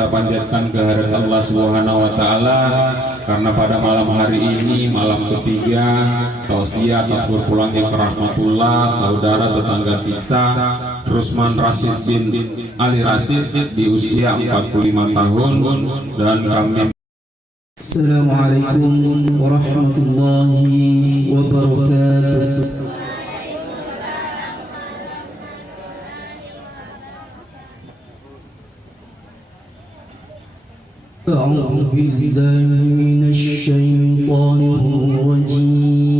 kita panjatkan kehadirat Allah Subhanahu wa taala karena pada malam hari ini, malam ketiga tausiah atas berpulangnya ke rahmatullah saudara tetangga kita Rusman Rasid bin Ali Rasid di usia 45 tahun, dan kami Assalamualaikum warahmatullahi wabarakatuh. أعوذ بالله من الشيطان الرجيم.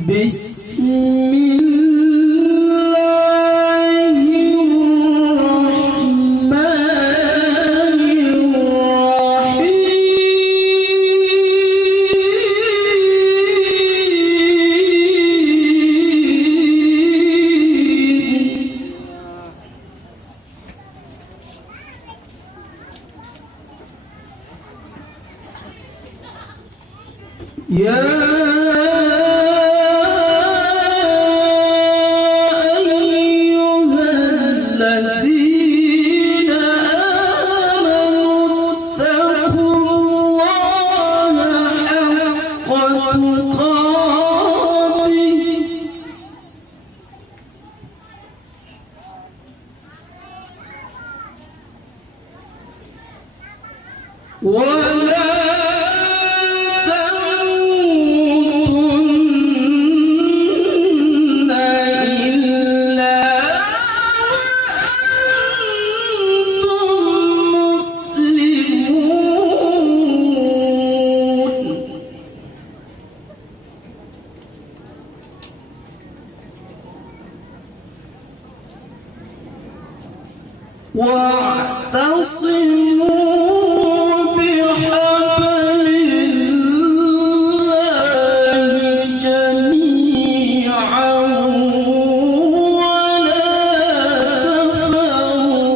بسم يا أيها الذين آمنوا اتقوا الله حق تقاته ولا واعتصموا بحبل الله جميعا ولا تفرقوا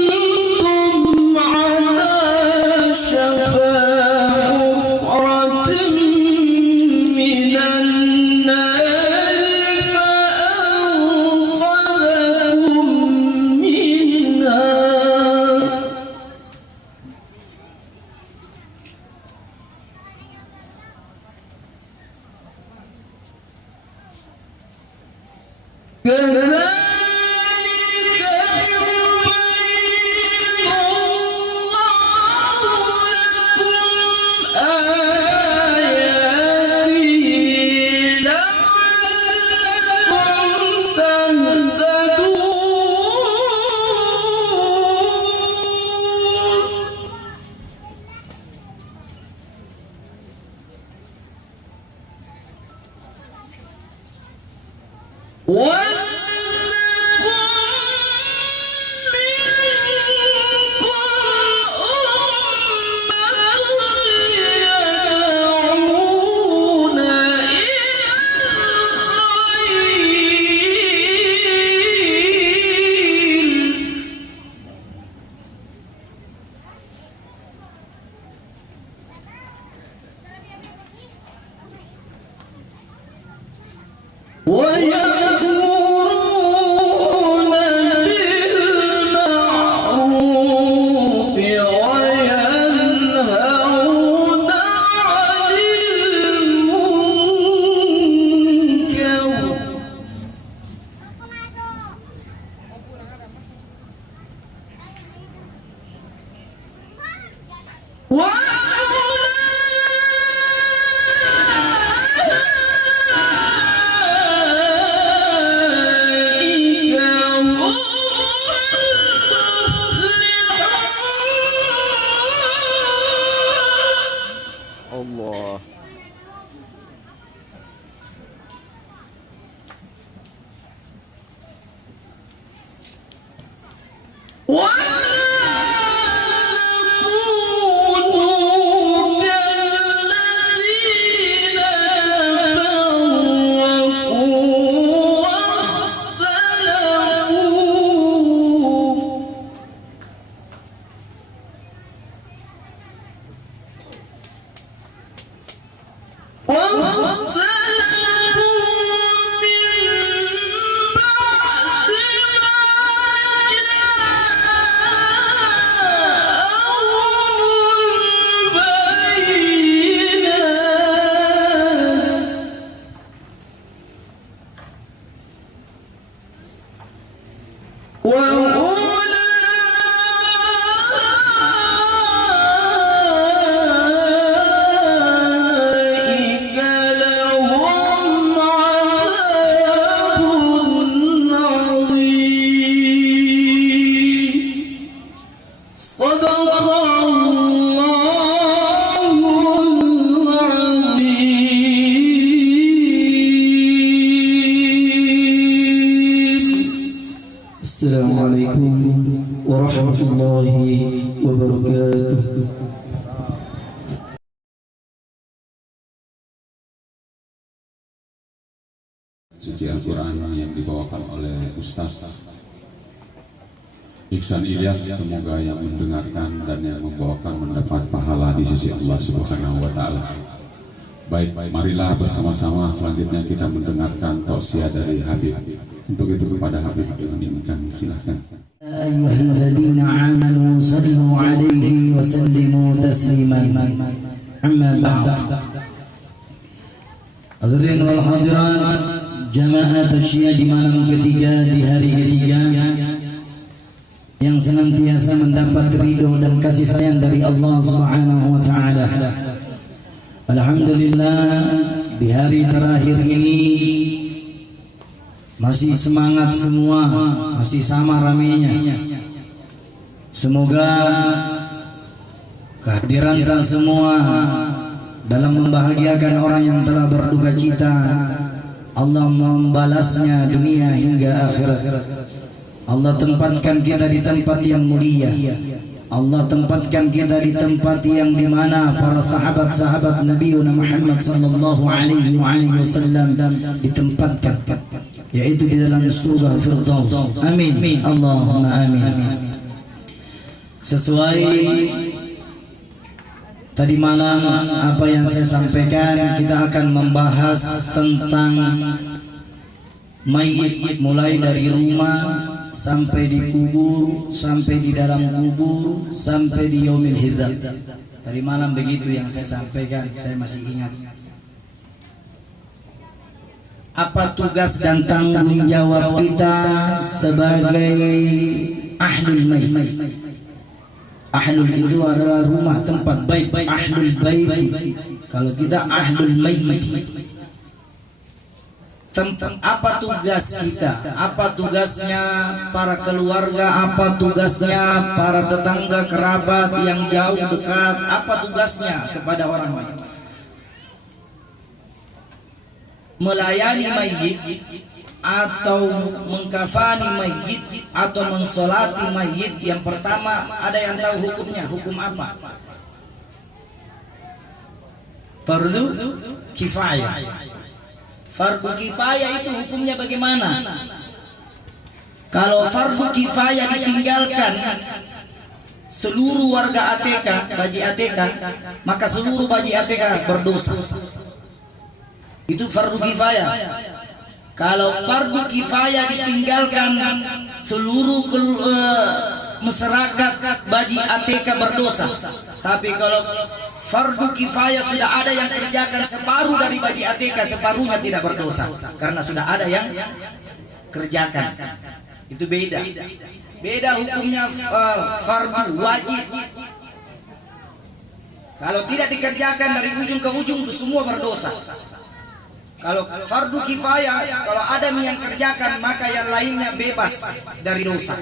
وكنتم على شفا حفرة من النار فأنقذكم منها suci Al-Quran yang dibawakan oleh Ustaz Iksan Ilyas, semoga yang mendengarkan dan yang membawakan mendapat pahala di sisi Allah Subhanahu wa Ta'ala. Baik, marilah bersama-sama selanjutnya kita mendengarkan tausiah dari Habib. Untuk itu kepada Habib dengan demikian silahkan. ayyuhalladzina amanu sallu alaihi wa sallimu tasliman. Amma ba'd. Hadirin wal hadirat, jamaah tasyiyah di malam ketiga, di hari ketiga yang senantiasa mendapat ridho dan kasih sayang dari Allah Subhanahu wa Ta'ala. Alhamdulillah, di hari terakhir ini masih semangat semua, masih sama ramenya. Semoga kehadiran kita semua dalam membahagiakan orang yang telah berduka cita, Allah membalasnya dunia hingga akhirat. Allah tempatkan kita di tempat yang mulia. Allah tempatkan kita di tempat yang dimana para sahabat-sahabat Nabi Muhammad sallallahu alaihi wasallam ditempatkan, yaitu di dalam surga Firdaus. Amin. Allahumma amin. Sesuai tadi malam apa yang saya sampaikan, kita akan membahas tentang mayit, mulai dari rumah sampai di kubur, sampai di dalam kubur, sampai di yaumil hisab. Tadi malam begitu yang saya sampaikan, saya masih ingat. Apa tugas dan tanggung jawab kita sebagai ahlul mayit? Ahlul itu adalah rumah, tempat bait, ahlul baiti. Kalau kita ahlul mayit, apa tugas kita? Apa tugasnya para keluarga? Apa tugasnya para tetangga kerabat yang jauh dekat? Apa tugasnya kepada orang mayit? Melayani mayit atau mengkafani mayit atau mensolati mayit? Yang pertama, ada yang tahu hukumnya? Hukum apa? Fardu kifayah. Fardu kifayah itu hukumnya bagaimana? Kalau fardu kifayah ditinggalkan seluruh warga ATK, baji ATK, maka seluruh baji ATK berdosa. Itu fardu kifayah. Kalau fardu kifayah ditinggalkan seluruh masyarakat baji ATK berdosa. Tapi kalau fardu kifayah sudah ada yang kerjakan separuh dari baji ATK, separuhnya tidak berdosa karena sudah ada yang kerjakan. Itu beda. Beda hukumnya fardu wajib. Kalau tidak dikerjakan dari ujung ke ujung semua berdosa. Kalau fardu kifayah, kalau ada yang kerjakan maka yang lainnya bebas dari dosa.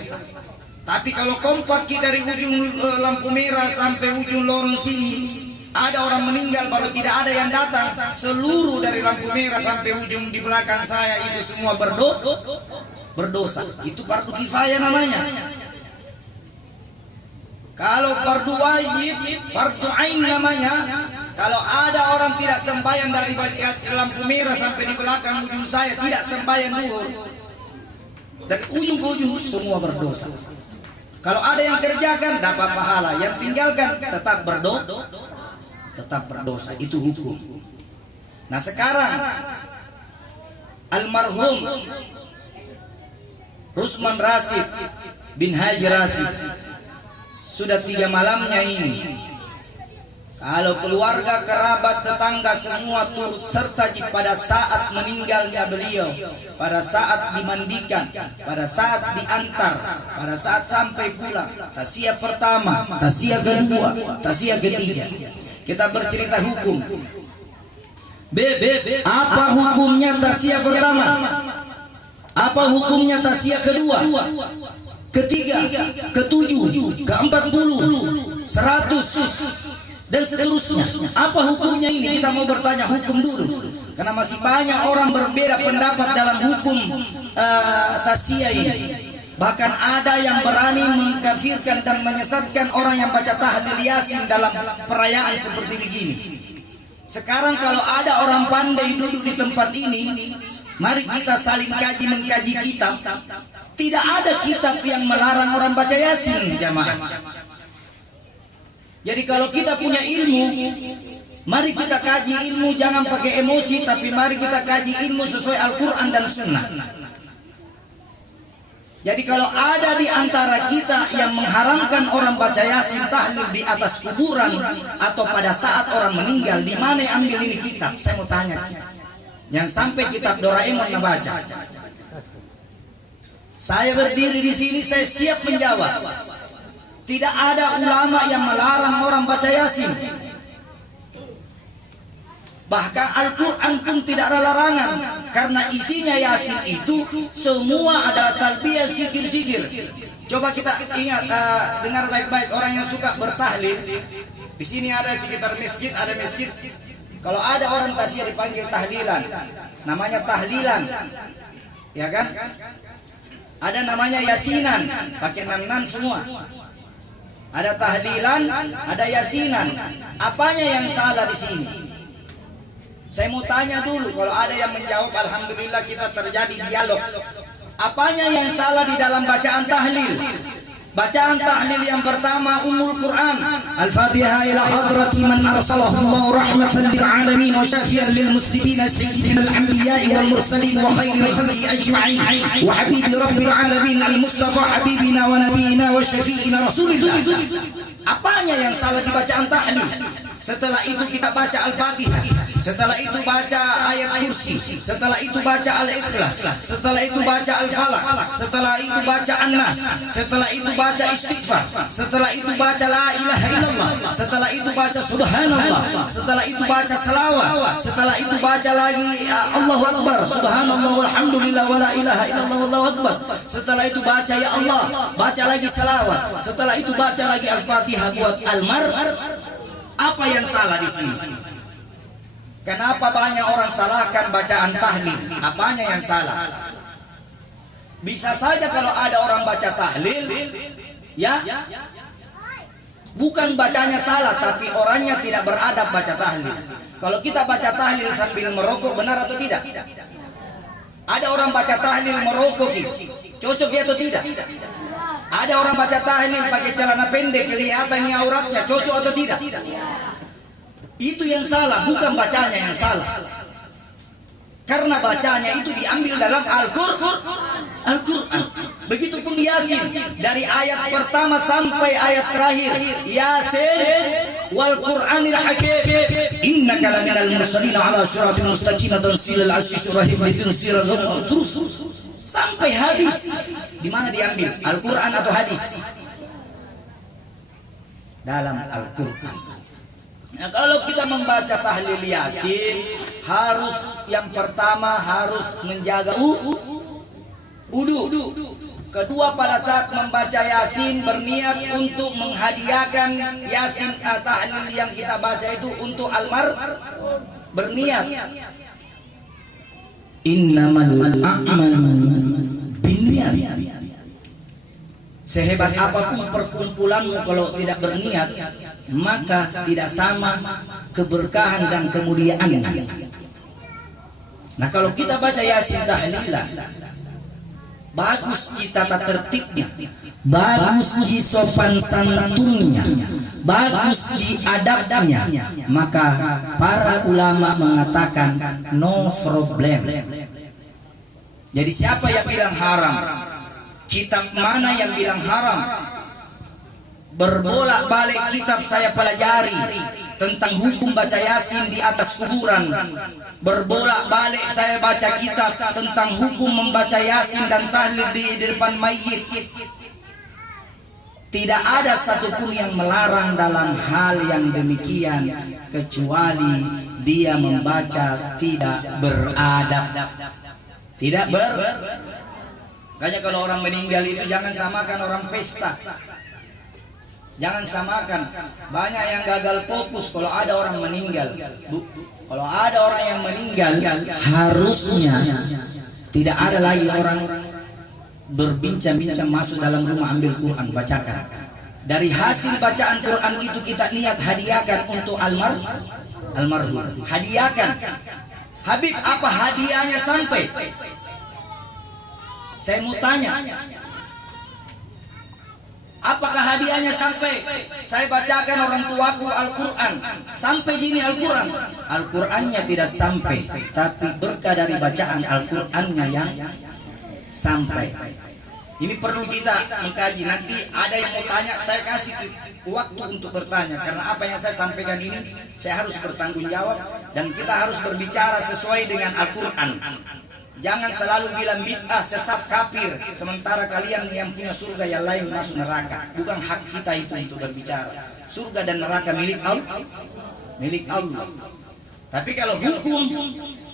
Tapi kalau kompak dari ujung lampu merah sampai ujung lorong sini, ada orang meninggal baru tidak ada yang datang, seluruh dari lampu merah sampai ujung di belakang saya itu semua berdosa. Itu fardu kifayah namanya. Kalau fardu wajib, fardu ain namanya. Kalau ada orang tidak sembahyang dari lampu merah sampai di belakang ujung saya, tidak sembahyang duhur, dan ujung ke ujung semua berdosa. Kalau ada yang kerjakan dapat pahala, yang tinggalkan tetap berdosa. Itu hukum. Nah sekarang almarhum Rusman Rasid bin Haji Rasid sudah 3 malamnya ini. Kalau keluarga, kerabat, tetangga semua turut serta pada saat meninggalnya beliau, pada saat dimandikan, pada saat diantar, pada saat sampai pulang. Tasiyah pertama, tasiyah kedua, tasiyah ketiga. Kita bercerita hukum. Apa hukumnya tasiyah pertama? Apa hukumnya tasiyah kedua? Ketiga, ketujuh, ke-40, 100 dan seterusnya. Apa hukumnya ini? Kita mau bertanya hukum dulu, karena masih banyak orang berbeda pendapat dalam hukum tasiyah ini. Bahkan ada yang berani mengkafirkan dan menyesatkan orang yang baca tahlil yasin dalam perayaan seperti begini. Sekarang kalau ada orang pandai duduk di tempat ini, Mari kita saling kaji mengkaji kitab. Tidak ada kitab yang melarang orang baca Yasin, jamaah. Jadi kalau kita punya ilmu, mari kita kaji ilmu, jangan pakai emosi, tapi mari kita kaji ilmu sesuai Al-Quran dan Sunnah. Jadi kalau ada di antara kita yang mengharamkan orang baca Yasin tahlil di atas kuburan atau pada saat orang meninggal, di mana ambil ini kitab? Saya mau tanya. Yang sampai kitab Doraemon baca. Saya berdiri di sini, saya siap menjawab. Tidak ada ulama yang melarang orang baca Yasin. Bahkan Al-Quran pun tidak ada larangan, karena isinya Yasin itu semua adalah talbiyah, zikir-zikir. Coba kita ingat, dengar baik-baik orang yang suka bertahlil. Di sini ada sekitar masjid, ada masjid. Kalau ada orang tasya dipanggil tahlilan, namanya tahlilan, ya kan? Ada namanya yasinan, pakai nan semua. Ada tahlilan, ada yasinan. Apanya yang salah di sini? Saya mau tanya dulu, kalau ada yang menjawab, alhamdulillah kita terjadi dialog. Apanya yang salah di dalam bacaan tahlil? Bacaan tahlil yang pertama Ummul Quran, Al-Fatihah ila hadrati man arsalahu Allah rahmatan lil alamin wa syafian lil muslimin sayyidina al-anbiya'i wal mursalin wa khairil khalqi ajma'in wa habibi rabbil alamin al-mustafa habibina wa nabiyina wa syafi'ina rasulillah. Apanya yang salah di bacaan tahlil? Setelah itu kita baca Al-Fatihah, setelah itu baca ayat kursi, setelah itu baca Al-Ikhlas, setelah itu baca Al-Falaq, setelah itu baca An-Nas, setelah itu baca istighfar, setelah itu baca la ilaha illallah, setelah itu baca subhanallah, setelah itu baca salawat, setelah itu baca lagi Allahu Akbar, subhanallah walhamdulillah wa la ilaha illallah wallahu akbar, setelah itu baca ya Allah, baca lagi salawat, setelah itu baca lagi Al-Fatihah buat Al-Mar. Apa yang salah di sini? Kenapa banyak orang salahkan bacaan tahlil? Apanya yang salah? Bisa saja kalau ada orang baca tahlil, ya, bukan bacanya salah, tapi orangnya tidak beradab baca tahlil. Kalau kita baca tahlil sambil merokok, benar atau tidak? Ada orang baca tahlil merokok, cocok ya atau tidak? Ada orang baca tahlil pakai celana pendek, kelihatannya auratnya, cocok atau tidak? Itu yang salah, bukan bacanya yang salah. Karena bacanya itu diambil dalam Al-Quran. Begitupun Yasin, dari ayat pertama sampai ayat terakhir. Yasin wal Qur'anil Hakim, innaka laminal mursalin ala siratin mustaqim tanzilul azizir rahim litunzira terus sampai habis. Di mana diambil? Al-Quran atau hadis? Dalam Al-Quran. Nah, kalau kita membaca tahlil Yasin, harus yang pertama harus menjaga wudu. Kedua, pada saat membaca Yasin berniat untuk menghadiahkan Yasin tahlil yang kita baca itu untuk almar, berniat. Innamal a'malu binniyat. Sehebat apapun perkumpulanmu, kalau tidak berniat, maka tidak sama keberkahan dan kemuliaannya. Nah, kalau kita baca Yasin tahlilan, bagus di tata tertibnya, bagus di sopan santunnya, bagus di adabnya, maka para ulama mengatakan no problem. Jadi siapa yang bilang haram? Kitab mana yang bilang haram? Berbolak-balik kitab saya pelajari tentang hukum baca Yasin di atas kuburan. Berbolak-balik saya baca kitab tentang hukum membaca Yasin dan tahlil di depan mayit. Tidak ada satupun yang melarang dalam hal yang demikian, kecuali dia membaca tidak beradab. Makanya kalau orang meninggal itu jangan samakan orang pesta. Jangan samakan. Banyak yang gagal fokus kalau ada orang meninggal. Kalau ada orang yang meninggal, harusnya tidak ada lagi orang berbincang-bincang masuk dalam rumah ambil Quran bacakan. Dari hasil bacaan Quran itu kita niat hadiahkan untuk almarhum. Hadiahkan. Habib, apa hadiahnya sampai? Saya mau tanya, apakah hadiahnya sampai? Saya bacakan orang tuaku Al-Quran, sampai gini Al-Quran. Al-Qurannya tidak sampai, tapi berkah dari bacaan Al-Qurannya yang sampai. Ini perlu kita mengkaji. Nanti ada yang mau tanya, saya kasih waktu untuk bertanya. Karena apa yang saya sampaikan ini, saya harus bertanggung jawab. Dan kita harus berbicara sesuai dengan Al-Quran. Jangan selalu bilang bid'ah, sesat, kafir, sementara kalian yang punya surga yang lain masuk neraka. Bukan hak kita itu untuk berbicara. Surga dan neraka milik Allah. Milik Allah. Tapi kalau hukum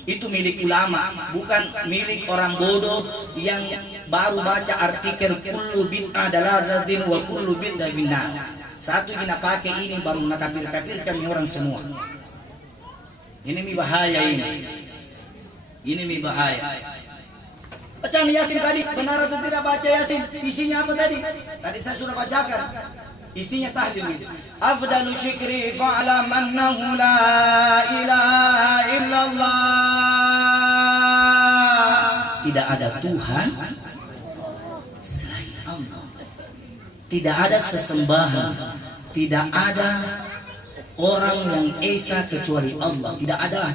itu milik ulama, bukan milik orang bodoh yang baru baca artikel kullu bid'ah dalalatin wa kullu bid'ah finnar. Satu kita pakai ini baru nakapir-kapir kami orang semua. Ini mi bahaya ini. Ini mi bahaya. Bacaan Yasin tadi benar atau tidak baca Yasin? Isinya apa tadi? Tadi saya sudah bacakan. Isinya tahlil itu. Afdalu syikri fa'lam annahu la ilaha illallah. Tidak ada Tuhan selain Allah. Tidak ada sesembahan. Tidak ada orang yang esa kecuali Allah. Tidak ada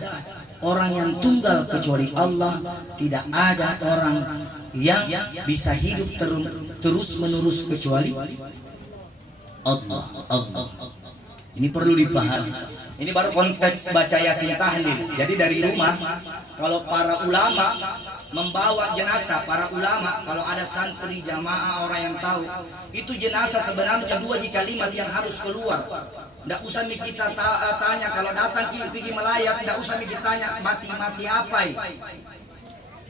orang yang tunggal kecuali Allah. Tidak ada orang yang bisa hidup terus menerus kecuali Allah. Ini perlu dipahami. Ini baru konteks baca Yasin tahlil. Jadi dari rumah, kalau para ulama membawa jenazah, para ulama kalau ada santri jamaah orang yang tahu, itu jenazah sebenarnya 2 kalimat yang harus keluar. Tidak usah kita tanya kalau datang pergi melayat, tidak usah kita tanya mati apa.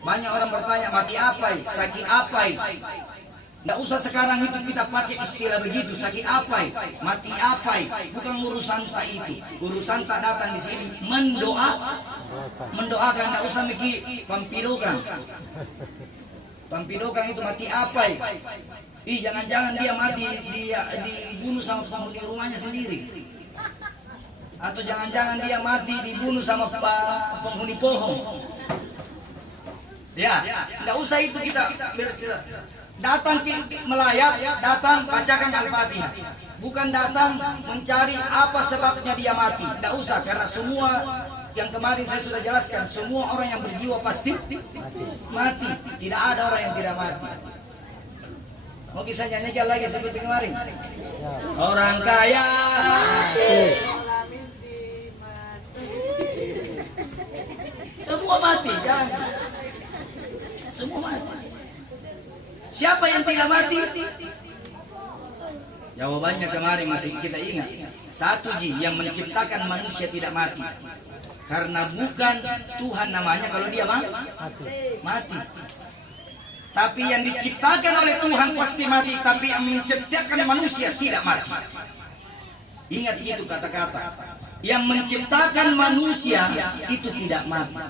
Banyak orang bertanya mati apa, sakit apa. Tidak usah sekarang itu kita pakai istilah begitu, sakit apa, mati apa, bukan urusan tak itu. Urusan tak datang di sini mendoakan, tidak usah mikir pampidokan. Pampidokan itu mati apa? Jangan-jangan dia mati dibunuh sama penghuni rumahnya sendiri. Atau jangan-jangan dia mati dibunuh sama penghuni pohon. Ya, tidak usah itu kita bersilah. Datang melayat, datang bacakan Al-Fatihah. Bukan datang mencari apa sebabnya dia mati. Tidak usah, karena semua yang kemarin saya sudah jelaskan, semua orang yang berjiwa pasti mati. Tidak ada orang yang tidak mati. Mau kisah nyanyikan lagi seperti kemarin. Orang kaya semua mati, kan? Semua mati. Siapa yang tidak mati? Jawabannya kemarin masih kita ingat. Satu yang menciptakan manusia tidak mati. Karena bukan Tuhan namanya kalau dia mati. Tapi yang diciptakan oleh Tuhan pasti mati. Tapi yang menciptakan manusia tidak mati. Ingat itu kata-kata. Yang menciptakan manusia itu tidak mati.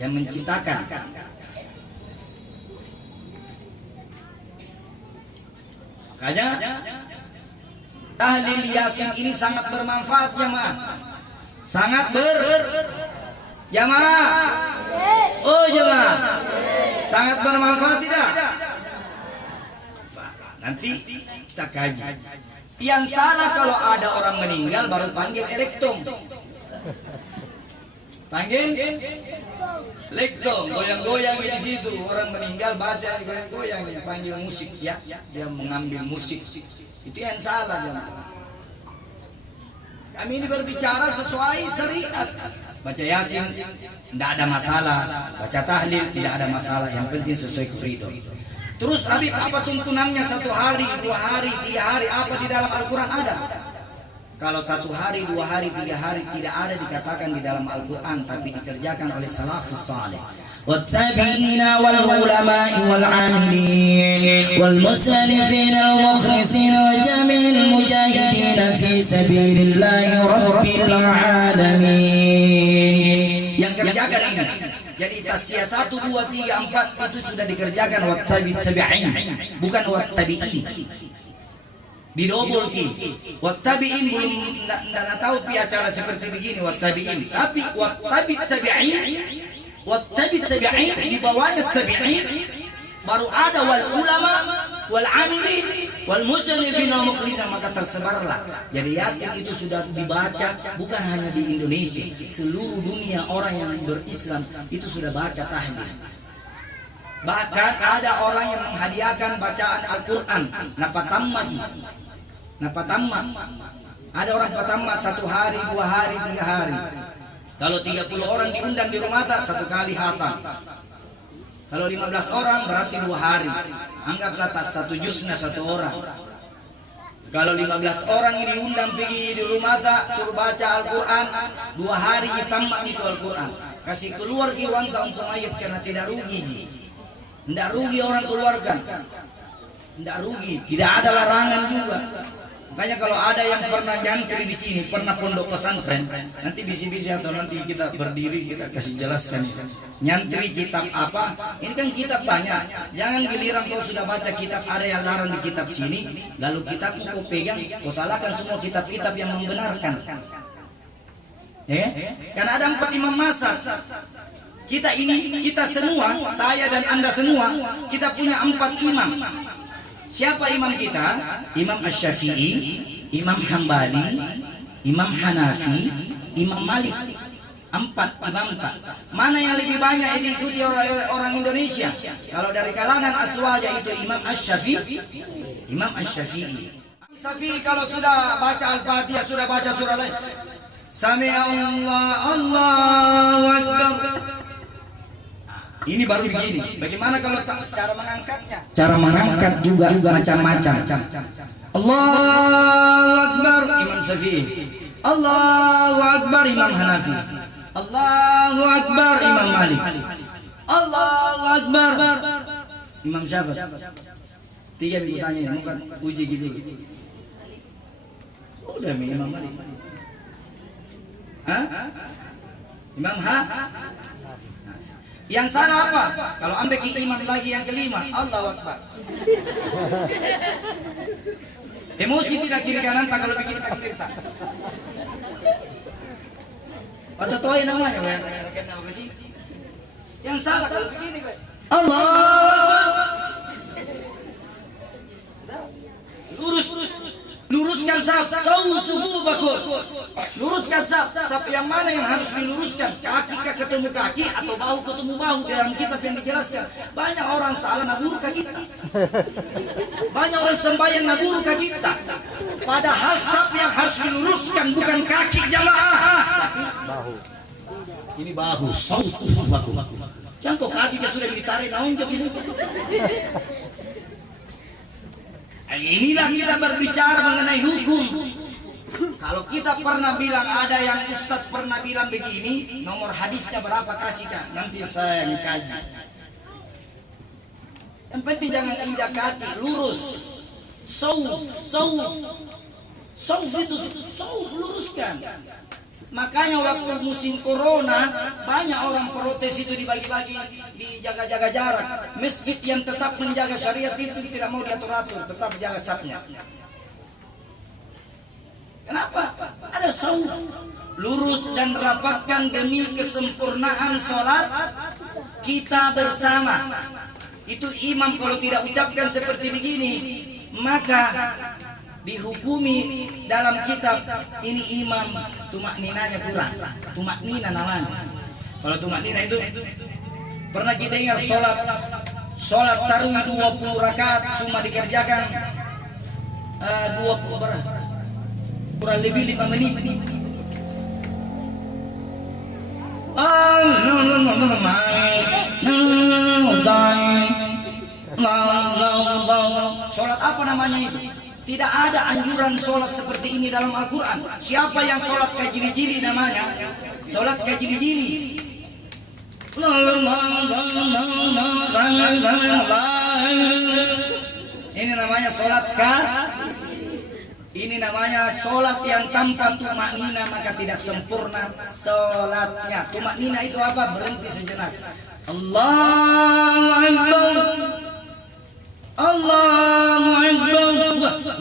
Yang menciptakan. Makanya tahlil Yasin ini sangat bermanfaat jemaah. Sangat jemaah. Oh jemaah. Sangat bermanfaat tidak? Nanti kita kaji. Yang salah kalau ada orang meninggal baru panggil elektron. Panggil lektom, goyang-goyang di situ. Orang meninggal baca goyang-goyang, panggil musik ya. Dia mengambil musik. Itu yang salah jemaah. Kami ini berbicara sesuai syariat. Baca Yasin tidak ada masalah, baca tahlil tidak ada masalah. Yang penting sesuai koridor. Terus Habib, apa tuntunannya 1 hari, 2 hari, 3 hari? Apa di dalam Al-Quran ada? Kalau 1 hari, 2 hari, 3 hari tidak ada dikatakan di dalam Al-Quran, tapi dikerjakan oleh salafus saleh. والتابعين والعلماء والعاملين والمسلمين المخلصين وجميع المجاهدين في سبيل الله رب العالمين. Yang kerjakan ini. Jadi tasya 1, 2, 3, 4 itu sudah dikerjakan wattabi'in, bukan wattabi'in. didobol ki. Wattabi'in belum ndak tahu pi acara seperti begini wattabi'in, tapi wattabi tabi'in di bawahnya tabi'in baru ada wal ulama wal amilin wal musannifin wa mukhlisin, maka tersebarlah. Jadi Yasin itu sudah dibaca bukan hanya di Indonesia, seluruh dunia orang yang berislam itu sudah baca tahlil. Bahkan ada orang yang menghadiahkan bacaan Al-Quran napatamma. Ada orang patamma 1 hari, 2 hari, 3 hari. Kalau 30 orang diundang di rumah tak 1 kali khatam. Kalau 15 orang berarti 2 hari. Anggaplah tak 1 juzna 1 orang. Kalau 15 orang ini diundang pergi di rumah tak suruh baca Al-Quran 2 hari tamat itu Al-Quran. Kasih keluar kiwanta untuk ayat karena tidak rugi. Tidak rugi orang keluarkan. Tidak rugi, tidak ada larangan juga. Makanya kalau ada yang pernah nyantri di sini, pernah pondok pesantren, nanti bisi-bisi atau nanti kita berdiri kita kasih jelaskan. Nyantri kitab apa? Ini kan kitab banyak. Jangan giliran kau sudah baca kitab ada yang larang di kitab sini, lalu kitabmu kau pegang, kau salahkan semua kitab-kitab yang membenarkan. Karena ada 4 imam mazhab. Kita semua, saya dan Anda semua, kita punya 4 imam. Siapa imam kita? Imam Asy-Syafi'i, Imam Hambali, Imam Hanafi, Imam Malik. 4 imam. Mana yang lebih banyak yang diikuti orang Indonesia? Kalau dari kalangan Aswaja itu Imam Asy-Syafi'i. Imam Asy-Syafi'i. Syafi'i kalau sudah baca Al-Fatihah, sudah baca surah lain, Sami Allah, Allahu Akbar. Ini baru begini. Bagaimana kalau cara mengangkatnya? Cara mengangkat juga macam-macam. Allahu Akbar Imam Syafi'i, Allahu Akbar Imam Hanafi, Allahu Akbar Imam Malik, Allahu Akbar Imam siapa? 3 minggu tanya ini, bukan uji gitu. Udah Imam Malik. Imam Yang salah apa? Kalau ambil imam lagi yang kelima, Allahu Akbar. Emosi tidak kiri kanan, tak kalau bikin tak kiri tak. Atau toy namanya, yang salah kalau begini, Allahu Akbar. Luruskan saf, subuh bakul. Luruskan saf yang mana yang harus diluruskan? Kaki ketemu kaki atau bahu ketemu bahu dalam kitab yang dijelaskan. Banyak orang salah nabur ke kita. Banyak orang sembahyang nabur ke kita. Padahal saf yang harus diluruskan bukan kaki jamaah, tapi bahu. Ini bahu, subuh bakul. Yang kok kakinya sudah ditarik naunjok di situ. Inilah kita berbicara mengenai hukum. Kalau kita pernah bilang, ada yang ustadz pernah bilang begini, nomor hadisnya berapa kasihkan, nanti saya yang kaji. Yang penting jangan injak kaki, lurus. Sauf itu luruskan. Makanya waktu musim corona banyak orang protes itu dibagi-bagi, dijaga-jaga jarak. Masjid yang tetap menjaga syariat itu tidak mau diatur-atur, tetap jaga safnya. Kenapa? Ada sauf, lurus dan rapatkan demi kesempurnaan sholat kita bersama. Itu imam kalau tidak ucapkan seperti begini, maka dihukumi dalam kitab ini imam tumak ninanya kurang. Tumak nina namanya. Kalau tumak nina itu pernah kita dengar sholat tarawih 20 rakaat cuma dikerjakan 20 berapa? Kurang lebih 5 menit. Sholat apa namanya itu? Tidak ada anjuran sholat seperti ini dalam Al-Quran. Siapa yang sholat kajili-jili namanya? Sholat kajili-jili. Ini namanya sholat Ini namanya sholat yang tanpa tumak nina, maka tidak sempurna sholatnya. Tumak nina itu apa? Berhenti sejenak. Allahu Akbar. Allahu Akbar,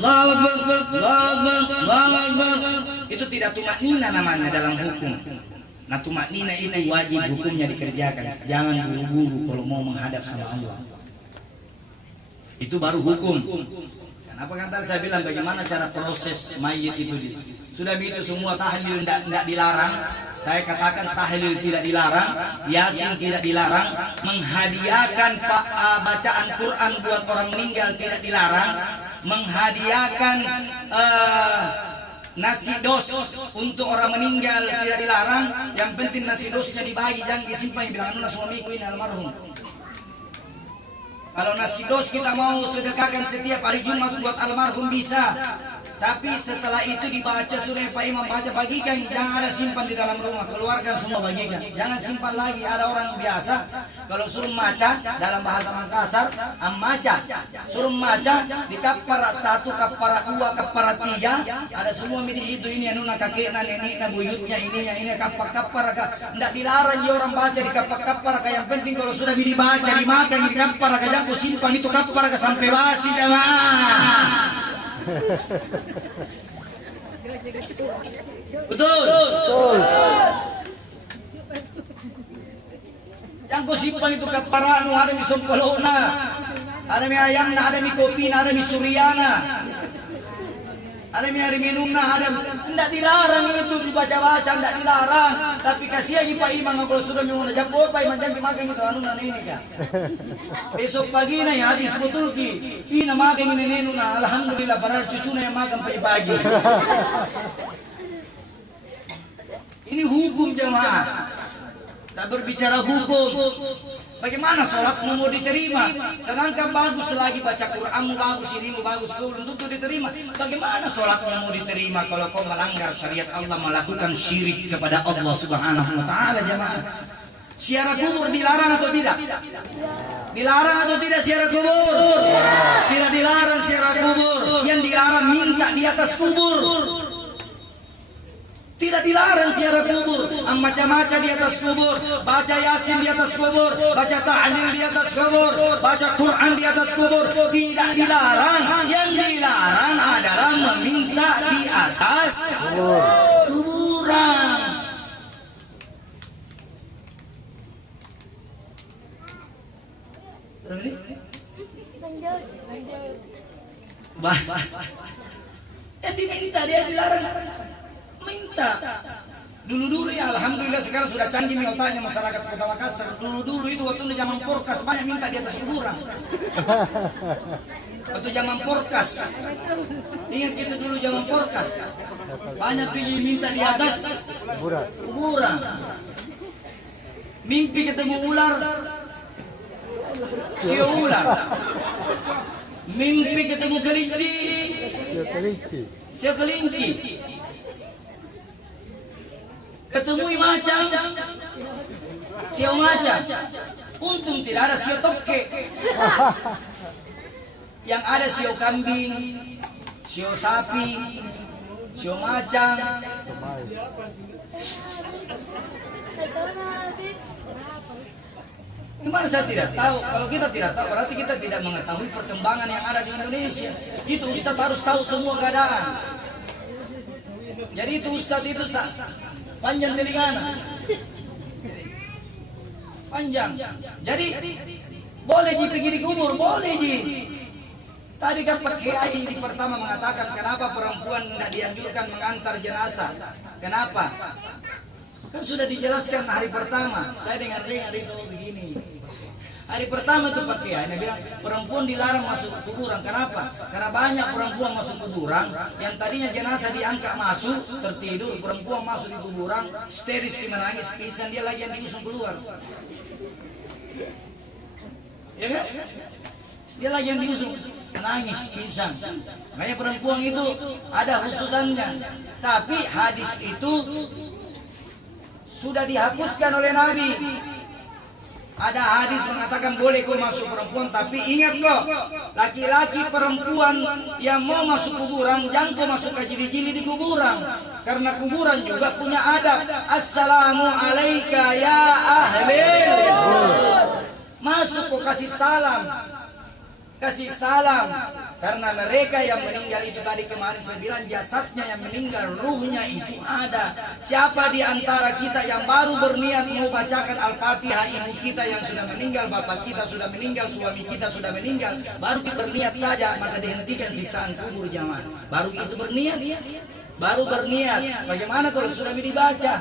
Allahu Akbar, Allahu Akbar. Itu tidak tumaknina namanya dalam hukum. Nah, tumaknina itu wajib hukumnya dikerjakan. Jangan buru-buru kalau mau menghadap sama Allah. Itu baru hukum. Kenapa kan tadi saya bilang bagaimana cara proses mayit itu? Sudah itu semua tahlil tidak dilarang. Saya katakan tahlil tidak dilarang, yasin tidak dilarang, menghadiahkan bacaan Quran buat orang meninggal tidak dilarang, menghadiahkan nasi dos untuk orang meninggal tidak dilarang. Yang penting nasi dosnya dibagi, jangan disimpan. Bilang anu suamiku ini almarhum. Kalau nasi dos kita mau sedekahkan setiap hari Jumat buat almarhum bisa. Tapi setelah itu dibaca surah Pak Imam baca bagikan, jangan ada simpan di dalam rumah, keluarkan semua bagikan. Jangan simpan lagi. Ada orang biasa kalau suruh maca dalam bahasa Makassar, maca. Suruh maca di kapara 1, kapara 2, kapara 3, ada semua di situ. Ini anu kakekna nenekna buyutnya ini kapar-kapar. Enggak dilarang ya orang baca di kapar-kapar. Yang penting kalau sudah dibaca dimakan di kapar, jangan simpan itu kapar sampai basi jamaah. Betul. Yang kau simpan itu kaparanu, ada mi songkolona, ada mi ayamna, ada mi kopina, ada mi suriana, ada mi hari minumna, ada. Tidak dilarang itu dibaca-baca, tidak dilarang. Tapi kasihan Pak Imam kalau sudah mau najab Pak Imam jangan dimakan itu anu ini kan. Besok pagi na ya habis betul ki. Ina makan ini nenu na alhamdulillah padahal cucunya yang makan pagi-pagi. Ini hukum jemaah. Tak berbicara hukum. Bagaimana sholatmu mau diterima? Sedangkan bagus lagi baca Quranmu bagus, inimu bagus, belum tentu diterima. Bagaimana sholatmu mau diterima kalau kau melanggar syariat Allah, melakukan syirik kepada Allah Subhanahu Wa Taala jemaah? Ziarah kubur dilarang atau tidak? Dilarang atau tidak ziarah kubur? Tidak dilarang ziarah kubur. Yang dilarang minta di atas kubur. Tidak dilarang ziarah kubur, macam-macam di atas kubur, baca yasin di atas kubur, baca ta'lil di atas kubur, baca Quran di atas kubur, tidak dilarang. Yang dilarang adalah meminta di atas kuburan. Yang diminta dia dilarang. Minta. Dulu-dulu ya alhamdulillah sekarang sudah canggih nih otaknya masyarakat Kota Makassar. Dulu-dulu itu waktu zaman porkas banyak minta di atas kuburan. Waktu zaman porkas. Ingat gitu dulu zaman porkas. Banyak pergi minta di atas kuburan. Mimpi ketemu ular. Sio ular. Mimpi ketemu kelinci. Sio kelinci. Ketemu macan, sio macan. Untung tidak ada sio toke. Yang ada sio kambing, sio sapi, sio macan. Gimana saya tidak tahu? Kalau kita tidak tahu berarti kita tidak mengetahui perkembangan yang ada di Indonesia. Itu Ustadz harus tahu semua keadaan. Jadi itu Ustadz itu panjang telingana, panjang. Jadi boleh pergi di kubur, boleh Tadi kan Pak Kiai di pertama mengatakan kenapa perempuan tidak dianjurkan mengantar jenazah. Kenapa? Kan sudah dijelaskan hari pertama. Saya dengar itu begini. Hari pertama itu Pak Kiai bilang perempuan dilarang masuk kuburan. Kenapa? Karena banyak perempuan masuk kuburan yang tadinya jenazah diangkat masuk, tertidur, perempuan masuk di kuburan, histeris menangis, pingsan, dia lagi yang diusung keluar. Ya kan? Dia lagi yang diusung, menangis, pingsan. Makanya perempuan itu ada khususannya. Tapi hadis itu sudah dihapuskan oleh Nabi. Ada hadis mengatakan boleh kau masuk perempuan, tapi ingat kok, laki-laki perempuan yang mau masuk kuburan jangan kau masuk ke jili-jili di kuburan, karena kuburan juga punya adab. Assalamu alaika ya ahli. Masuk kau kasih salam. kasih salam, karena mereka yang meninggal itu tadi kemarin saya bilang jasadnya yang meninggal, ruhnya itu ada. Siapa di antara kita yang baru berniat mau bacakan Al-Fatihah, ibu kita yang sudah meninggal, bapak kita sudah meninggal, suami kita sudah meninggal, baru kita berniat saja, maka dihentikan siksaan kubur jamaah. Baru itu berniat, baru berniat. Bagaimana kalau sudah dibaca?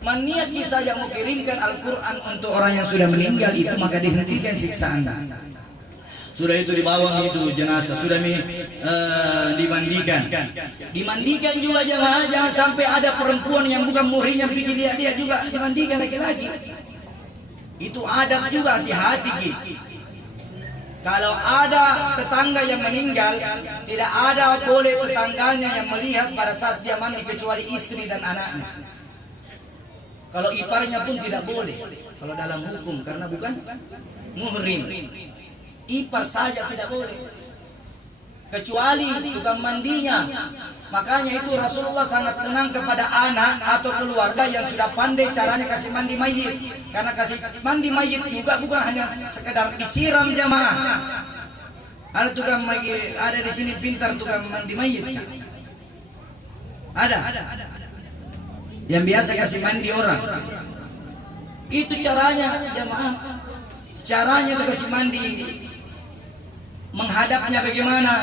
Meniat saja mau kirimkan Al-Quran untuk orang yang sudah meninggal itu, maka dihentikan siksaan. Sudah itu dibawa itu jenazah, sudah dimandikan juga jamaah. Jangan sampai ada perempuan yang bukan muhrimnya pergi dia juga dimandikan laki-laki. Itu adab juga, hati-hati. Kalau ada tetangga yang meninggal, tidak ada boleh tetangganya yang melihat pada saat dia mandi kecuali istri dan anaknya. Kalau iparnya pun tidak boleh kalau dalam hukum, karena bukan muhrim. Ipar saja tidak boleh, kecuali tukang mandinya. Makanya itu Rasulullah sangat senang kepada anak atau keluarga yang sudah pandai caranya kasih mandi mayit. Karena kasih mandi mayit juga bukan hanya sekedar disiram jamaah. Ada tukang mayit, ada di sini pintar tukang mandi mayit. Ada yang biasa kasih mandi orang. Itu caranya jamaah. Caranya itu kasih mandi, menghadapnya bagaimana,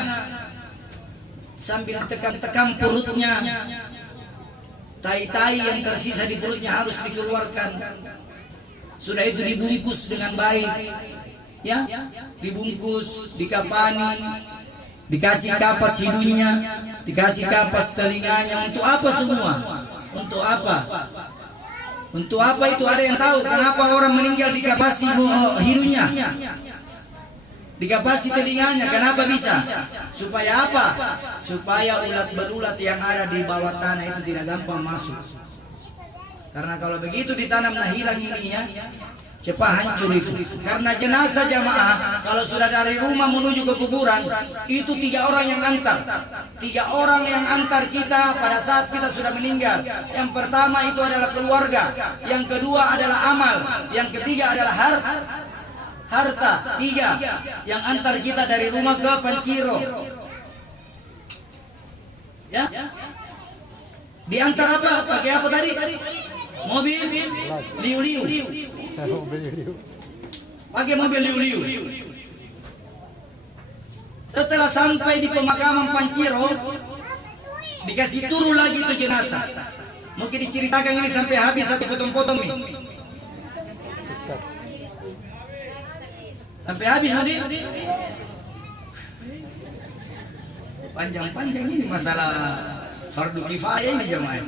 sambil tekan-tekan perutnya, tai-tai yang tersisa di perutnya harus dikeluarkan. Sudah itu dibungkus dengan baik, ya, dibungkus, dikapani, dikasih kapas hidungnya, dikasih kapas telinganya. Untuk apa semua? Untuk apa? Untuk apa itu? Ada yang tahu kenapa orang meninggal dikapasi hidungnya, dikapasi telinganya? Kenapa bisa? Supaya apa? Supaya ulat belulat yang ada di bawah tanah itu tidak gampang masuk. Karena kalau begitu ditanam, nah hilang ini ya, cepat hancur itu. Karena jenazah jamaah kalau sudah dari rumah menuju ke kuburan itu 3 orang yang antar. 3 orang yang antar kita pada saat kita sudah meninggal. Yang pertama itu adalah keluarga, yang kedua adalah amal, yang ketiga adalah harta. 3 yang antar kita dari rumah ke Panciro. Ya, diantar apa? Pakai apa tadi? Mobil liu-liu. Pakai mobil liu-liu. Setelah sampai di pemakaman Panciro, dikasih turun lagi itu jenazah. Mungkin diceritakan ini sampai habis satu potong-potong nih. Sampai habis nanti. Panjang-panjang ini masalah fardu kifayah ini jemaah.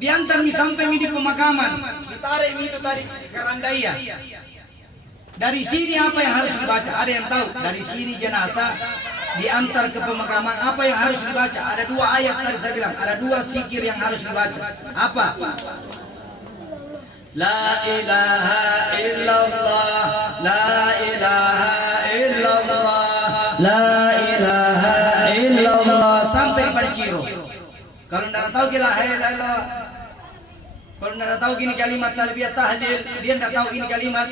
Diantar nih sampai di pemakaman, ditarik itu tadi kerandaya. Dari sini apa yang harus dibaca? Ada yang tahu? Dari sini jenazah diantar ke pemakaman, apa yang harus dibaca? Ada 2 ayat tadi saya bilang, ada 2 zikir yang harus dibaca. Apa? La ilaha illallah, la ilaha illallah, la ilaha illallah, sampai di Panciro. Kalau tidak tahu la ilaha illallah, kalau tidak tahu gini kalimat talbiyah tahlil, dia tidak tahu ini kalimat,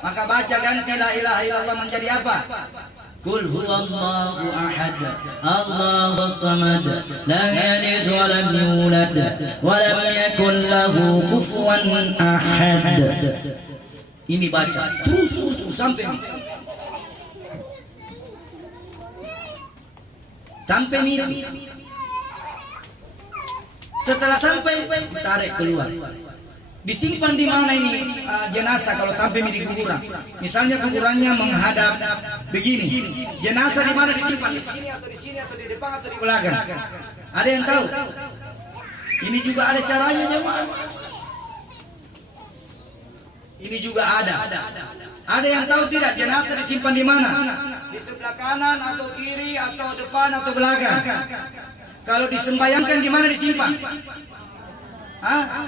maka baca ganti la ilaha illallah menjadi apa? Qul huwallahu ahad, Allahus samad, lam yalid wa lam yulad, wa lam yakul lahu kufuwan ahad. Ini baca terus sampai ini. Setelah sampai ditarik keluar. Disimpan di mana ini jenazah kalau sampai di kuburan? Misalnya kuburannya menghadap begini. Jenazah di mana disimpan? Di sini atau di sini atau di depan atau di belakang? Ada yang tahu? Ini juga ada caranya jemaah. Ini juga ada. Ada yang tahu tidak jenazah disimpan di mana? Di sebelah kanan atau kiri atau depan atau belakang? Kalau disembayangkan di mana disimpan?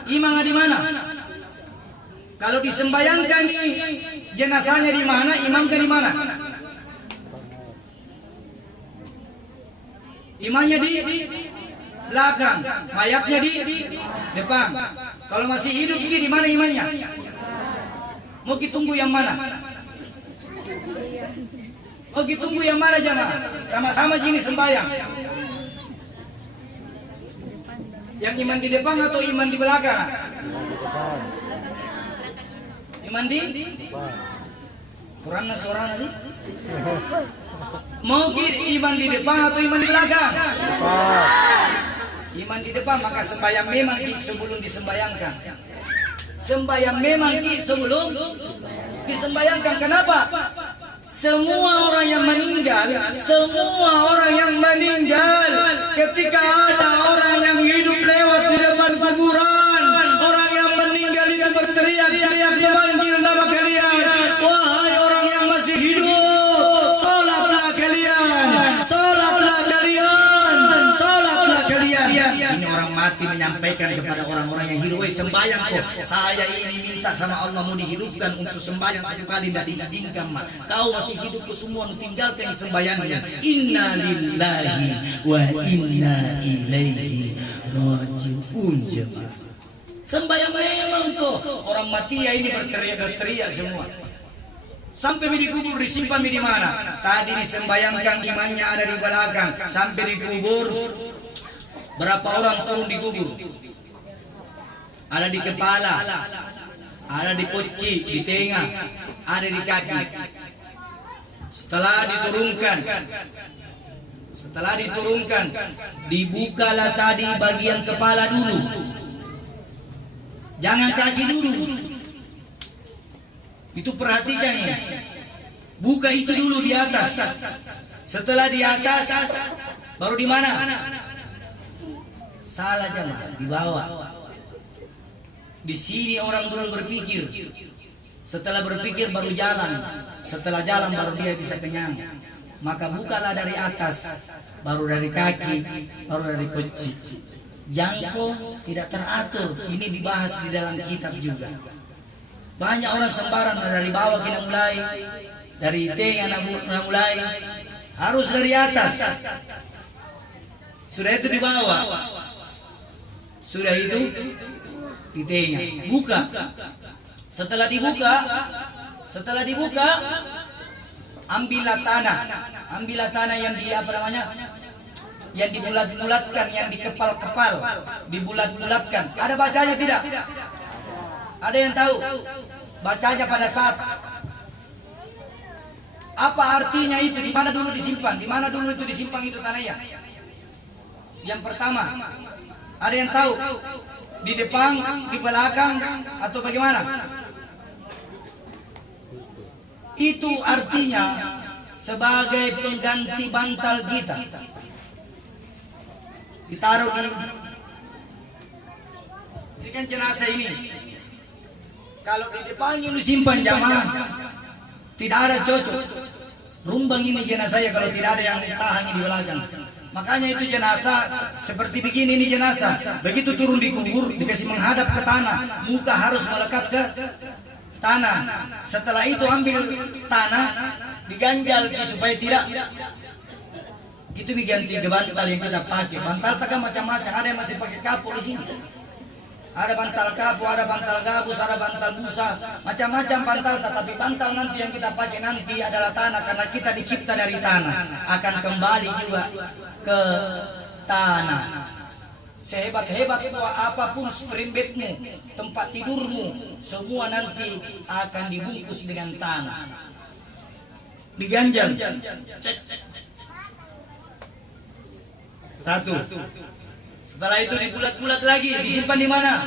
Imamnya di mana? Kalau disembayangkan jenazahnya di mana? Imamnya di mana? Imamnya di belakang, mayatnya di depan. Kalau masih hidup di mana imamnya? Mau ditunggu yang mana? Oh tunggu yang mana jamaah? Sama-sama gini sembahyang. Yang iman di depan atau iman di belakang? Iman di? Quran seorang tadi? Mau iman di depan atau iman di belakang? Iman di depan, maka sembahyang memang sebelum disembayangkan. Sembahyang memang sebelum disembayangkan. Kenapa? Semua orang yang meninggal, ketika ada orang yang hidup lewat di depan kuburan, orang yang meninggal itu berteriak-teriak memanggil nama kalian, wahai orang yang masih hidup, sholatlah kalian, sholatlah kalian, sholatlah kalian. Ini orang mati menyampaikan kepada orang-orang yang hidup, woi sembahyang kok, saya ini minta sama Allah mau dihidupkan untuk sembahyang 1 kali, tidak diizinkan mak. Kau masih hidup ke semua, tinggalkan sembahyangnya. Inna lillahi wa inna ilaihi rajiun jemaah. Sembahyang memang kok, orang mati ya ini berteriak semua. Sampai dikubur disimpan di mana? Tadi disembayangkan imannya ada di belakang, sampai dikubur. Berapa orang turun di kubur? Ada di kepala, ada di poci, di tengah, ada di kaki. Setelah diturunkan, dibukalah tadi bagian kepala dulu. Jangan kaki dulu. Itu perhatikan ya. Buka itu dulu di atas. Setelah di atas, baru di mana? Salah jemaah, di bawah. Di sini orang dulu berpikir. Setelah berpikir baru jalan. Setelah jalan baru dia bisa kenyang. Maka bukalah dari atas, baru dari kaki, baru dari kunci. Jangkau tidak teratur. Ini dibahas di dalam kitab juga. Banyak orang sembarang dari bawah kita mulai, dari tengah mulai, harus dari atas. Sudah itu di bawah, sudah itu di tengah. Buka. Setelah dibuka, ambillah tanah yang di apa namanya, yang dibulat-bulatkan, yang dikepal-kepal, dibulat-bulatkan. Ada bacanya tidak? Ada yang tahu bacanya pada saat apa artinya itu? Di mana dulu disimpan? Di mana dulu itu disimpan itu tanahnya? Yang pertama, ada yang tahu? Di depan, di belakang, atau bagaimana? Itu artinya sebagai pengganti bantal kita. Ditaruh ini kan jenazah ini. Kalau di depan ini simpan jamaah, tidak ada cocok. Rumbang ini jenazah ya kalau tidak ada yang tahan di belakang. Makanya itu jenazah seperti begini, ini jenazah. Begitu turun di kubur dikasih menghadap ke tanah, muka harus melekat ke tanah. Setelah itu ambil tanah diganjal supaya tidak. Itu diganti ke bantal yang kita pakai. Bantal kan macam-macam. Ada yang masih pakai kapur di sini. Ada bantal kapu, ada bantal gabus, ada bantal busa, macam-macam bantal. Tetapi bantal nanti yang kita pakai nanti adalah tanah, karena kita dicipta dari tanah, akan kembali juga ke tanah. Sehebat-hebat apapun springbedmu, tempat tidurmu, semua nanti akan dibungkus dengan tanah, diganjal. Satu. Setelah itu dibulat-bulat lagi, disimpan di mana?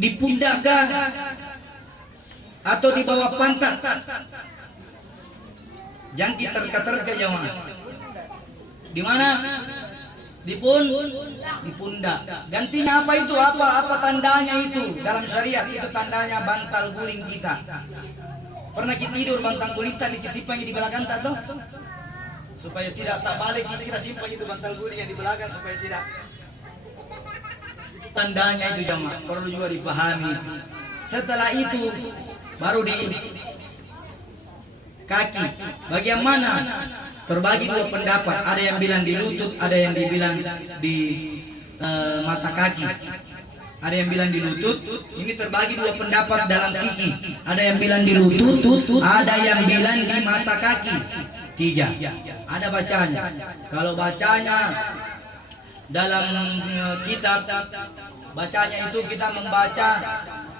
Di pundak atau di bawah pantat? Jangan diterka-terka jemaah. Di mana? Di pundak. Gantinya apa itu? Apa tandanya itu? Dalam syariat itu tandanya bantal guling kita. Pernah kita tidur bantal guling tadi disimpan di belakang atau? Supaya tidak tak balik, kita simpan itu bantal guling yang di belakang supaya tidak. Tandanya itu jemaah, perlu juga dipahami itu. Setelah itu baru di kaki. Bagian mana? Terbagi dua pendapat. Ada yang bilang di lutut, ada yang dibilang di mata kaki. Ada yang bilang di lutut. Ini terbagi dua pendapat dalam fikih. Ada yang bilang di lutut, ada yang bilang di mata kaki. 3. Ada bacanya. Kalau bacanya dalam kitab, bacanya itu kita membaca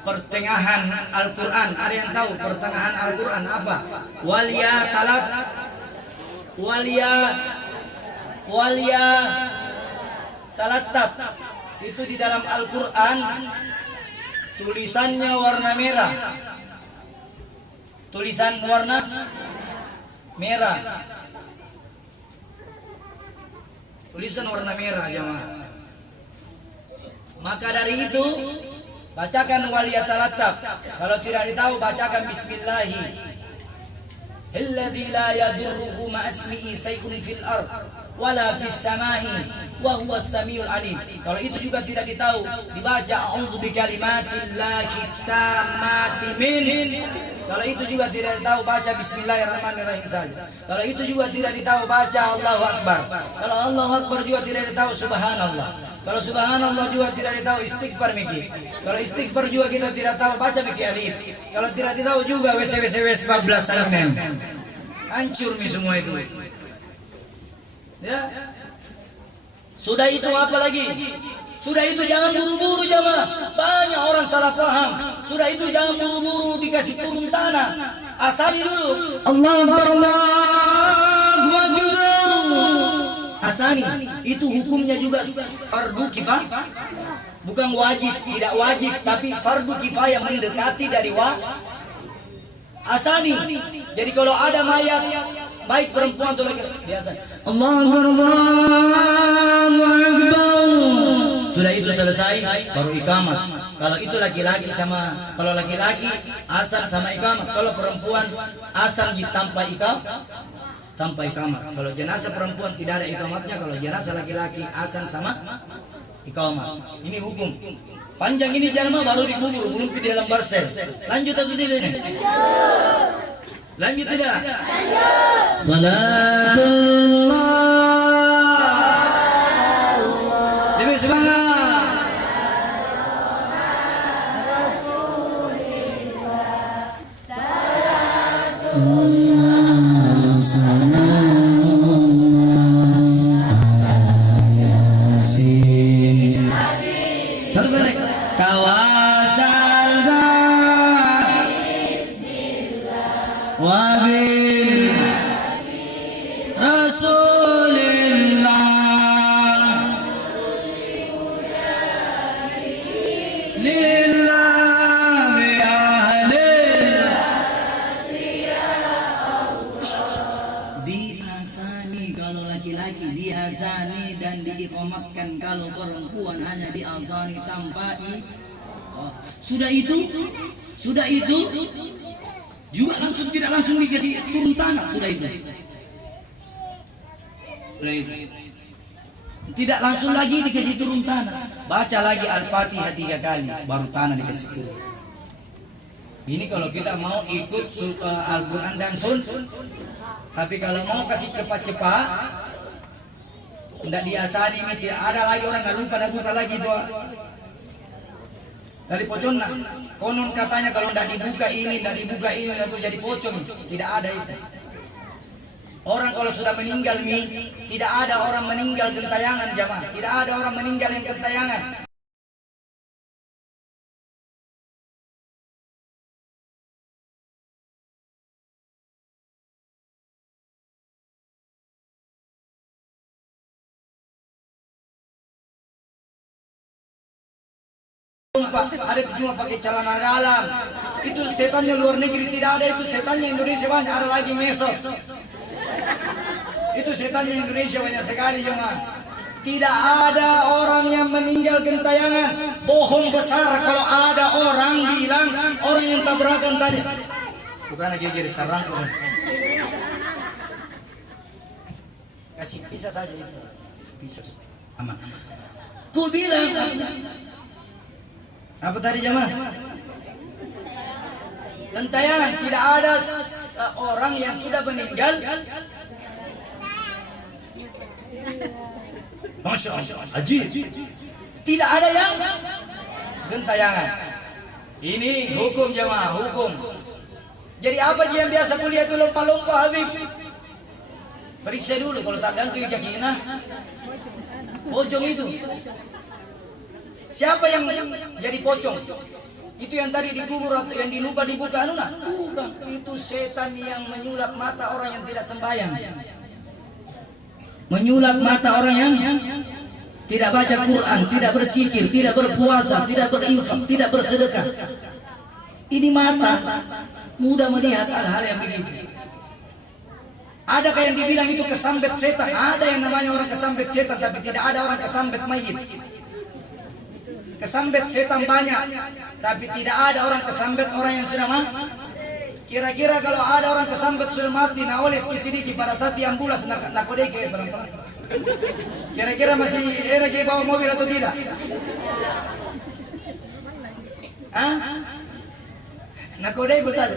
pertengahan Al-Quran. Ada yang tahu pertengahan Al-Quran apa? Walia talat, walia talatab. Itu di dalam Al-Quran tulisannya warna merah. Tulisan warna merah. Tulisan warna merah jemaah. Maka dari itu bacakan waliyatalatab. Kalau tidak tahu bacakan bismillahi. Alladzi la yadurruhu ma'asmihi say'un fil ard wala fis samai wa huwas samiul alim. Kalau itu juga tidak tahu dibaca a'udzu bikalimatillahi tammati min. Kalau itu juga tidak tahu baca bismillahirrahmanirrahim saja. Kalau itu juga tidak tahu baca Allahu Akbar. Kalau Allahu Akbar juga tidak tahu subhanallah. Kalau subhanallah juga tidak tahu istighfar miki. Kalau istighfar juga kita tidak tahu baca miki alif. Kalau tidak tahu juga wes 14 salamen. Hancur mi semua itu. Ya. Sudah itu apa lagi? Sudah itu jangan buru-buru jamaah. Banyak orang salah paham. Sudah itu jangan buru-buru dikasih turun tanah. Asali dulu. Allahu Akbar, Allahu Akbar. Asani itu hukumnya juga fardu kifayah. Bukan wajib, tidak wajib, tapi fardu kifayah mendekati dari asani. Jadi kalau ada mayat baik perempuan atau laki-laki biasa Allahu Akbar, Allahu Akbar. Sudah itu selesai baru iqamah. Kalau itu laki-laki kalau laki-laki azan sama iqamah. Kalau perempuan azan tanpa iqamah. Kalau jenazah perempuan tidak ada iqamatnya. Kalau jenazah laki-laki azan sama iqamah. Ini hukum. Panjang ini jamaah baru dikubur belum di dalam barsel. Lanjut atau tidak ini? Lanjut tidak? Salatullah. Lebih semangat. Diazani dan diiqamatkan. Kalau perempuan hanya diazani tanpa sudah itu juga langsung tidak langsung dikasih turun tanah. Sudah itu tidak langsung lagi dikasih turun tanah. Baca lagi Al-Fatihah 3 kali baru tanah dikasih turun. Ini kalau kita mau ikut Al-Quran dan Sunnah. Tapi kalau mau kasih cepat-cepat tidak diasani, tidak ada lagi orang nggak lupa buka lagi doa. Dari pocong konon katanya kalau tidak dibuka ini itu jadi pocong. Tidak ada itu. Orang kalau sudah meninggal tidak ada orang meninggal gentayangan jamaah. Tidak ada orang meninggal yang gentayangan. Ada cuma pakai celana dalam. Itu setannya luar negeri tidak ada, itu setannya Indonesia banyak. Ada lagi ngesot. Itu setannya Indonesia banyak sekali jemaah. Tidak ada orang yang meninggal gentayangan. Bohong besar kalau ada orang bilang orang yang tabrakan tadi. Bukan lagi jadi sarang. Kasih pisah saja itu. Pisah. Aman. Ku bilang apa tadi jemaah? Gentayangan. Tidak ada orang yang sudah meninggal. Masya Allah. Ajib. Tidak ada yang gentayangan. Ini hukum jamaah, hukum. Jadi apa yang biasa kuliah itu lompat-lompat Habib? Periksa dulu kalau tak ganti jakinah. Pocong itu. Siapa yang jadi pocong? Itu yang tadi dikubur atau yang dilupa dibuka anuna? Bukan, itu setan yang menyulap mata orang yang tidak sembahyang. Menyulap mata orang yang tidak baca Quran, tidak berzikir, tidak berpuasa, tidak berinfak, tidak bersedekah. Ini mata mudah melihat hal-hal yang begitu. Adakah yang dibilang itu kesambet setan? Ada yang namanya orang kesambet setan, tapi tidak ada orang kesambet mayit. Kesambet setan banyak, tapi tidak ada orang kesambet orang yang sudah mati. Kira-kira kalau ada orang kesambet sudah mati, nah oleh sedikit pada saat yang bulas nak kodeke pelan-pelan. Kira-kira masih enak bawa mobil atau tidak? Nak kodeke saja.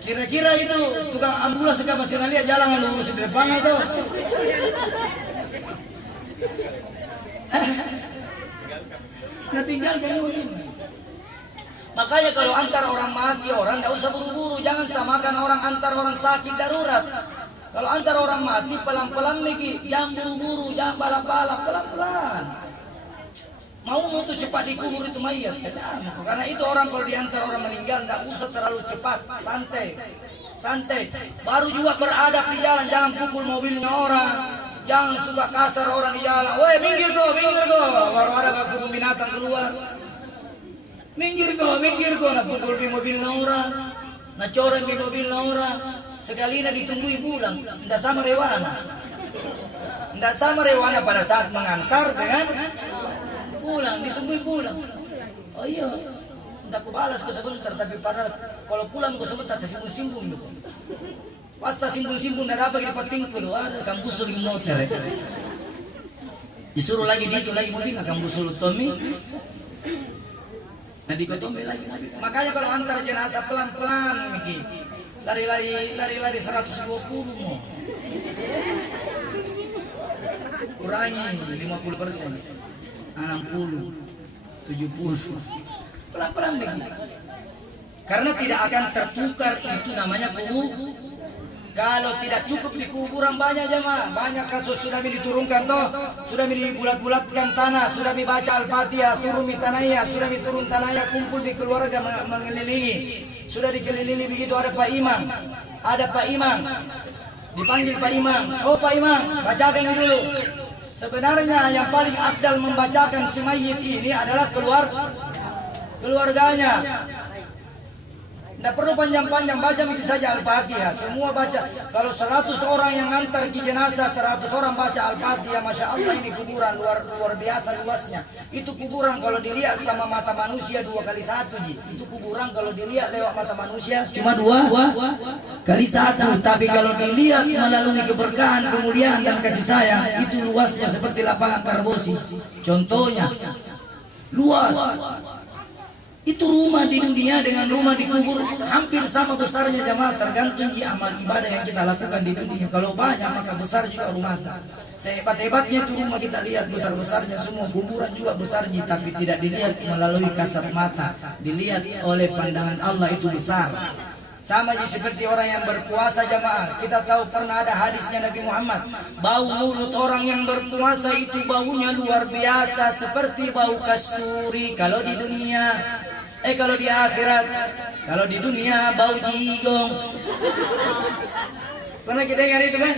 Kira-kira itu tukang ambulans sekarang masih lihat jalan lurus di depan itu. Nah tinggal kayak begini. Makanya kalau antar orang mati orang tidak usah buru-buru, jangan samakan orang antar orang sakit darurat. Kalau antar orang mati pelan-pelan lagi, jangan buru-buru, jangan balap-balap, pelan-pelan. Mau nutup cepat dikubur itu mayat, karena itu orang kalau diantar orang meninggal tidak usah terlalu cepat, santai, santai. Baru juga beradab di jalan, jangan pukul mobilnya orang. Jangan suka kasar orang di jalan. Woi minggir kau. Baru ada kebun binatang keluar. Minggir kau. Nak pukul di mobil orang. Nak coreng di mobil orang. Sekali nak ditunggu pulang. Tidak sama rewana. Tidak sama rewana pada saat mengantar dengan pulang. Ditunggu pulang. Oh iya. Tidak aku balas kau sebentar. Tapi pada kalau pulang kau sebentar tersimbung-simbung. Pasta simbun-simbun ada apa di patingku loh, ada kampus di motor. Disuruh lagi gitu lagi mobil kampus lu Tommy. Nah dikotombe lagi mobil. Makanya kalau antar jenazah pelan-pelan Miki. Lari 120 mau. Kurangi 50%. 60, 70. Pelan-pelan Miki. Karena tidak akan tertukar, itu namanya kalau tidak cukup di kuburan banyak jemaah, banyak kasus sudah diturunkan toh, sudah dibulat-bulatkan tanah, sudah dibaca Al-Fatihah, turun di tanahnya, sudah diturun tanahnya, kumpul di keluarga mengelilingi, sudah dikelilingi begitu ada Pak Imam, dipanggil Pak Imam, oh Pak Imam, bacakan ini dulu. Sebenarnya yang paling afdal membacakan si mayit ini adalah keluarganya. Tidak perlu panjang-panjang, baca begitu saja Al-Fatihah. Semua baca. Kalau 100 orang yang ngantar ke jenazah, 100 orang baca Al-Fatihah. Masya Allah ini kuburan luar biasa luasnya. Itu kuburan kalau dilihat sama mata manusia 2 kali 1 ji. Itu kuburan kalau dilihat lewat mata manusia cuma 2 kali 1. Tapi kalau dilihat melalui keberkahan, kemuliaan dan kasih sayang, itu luasnya seperti lapangan Karbosi. Contohnya luas. Itu rumah di dunia dengan rumah di kubur hampir sama besarnya jemaah, tergantung amal ibadah yang kita lakukan di dunia. Kalau banyak maka besar juga rumah. Sehebat-hebatnya itu rumah kita lihat besar-besarnya semua, kuburan juga besarnya, tapi tidak dilihat melalui kasat mata, dilihat oleh pandangan Allah itu besar. Sama seperti orang yang berpuasa jemaah. Kita tahu pernah ada hadisnya Nabi Muhammad, bau mulut orang yang berpuasa itu baunya luar biasa seperti bau kasturi kalau di dunia. Kalau di akhirat, kalau di dunia bau jigong. Pernah kita dengar itu kan?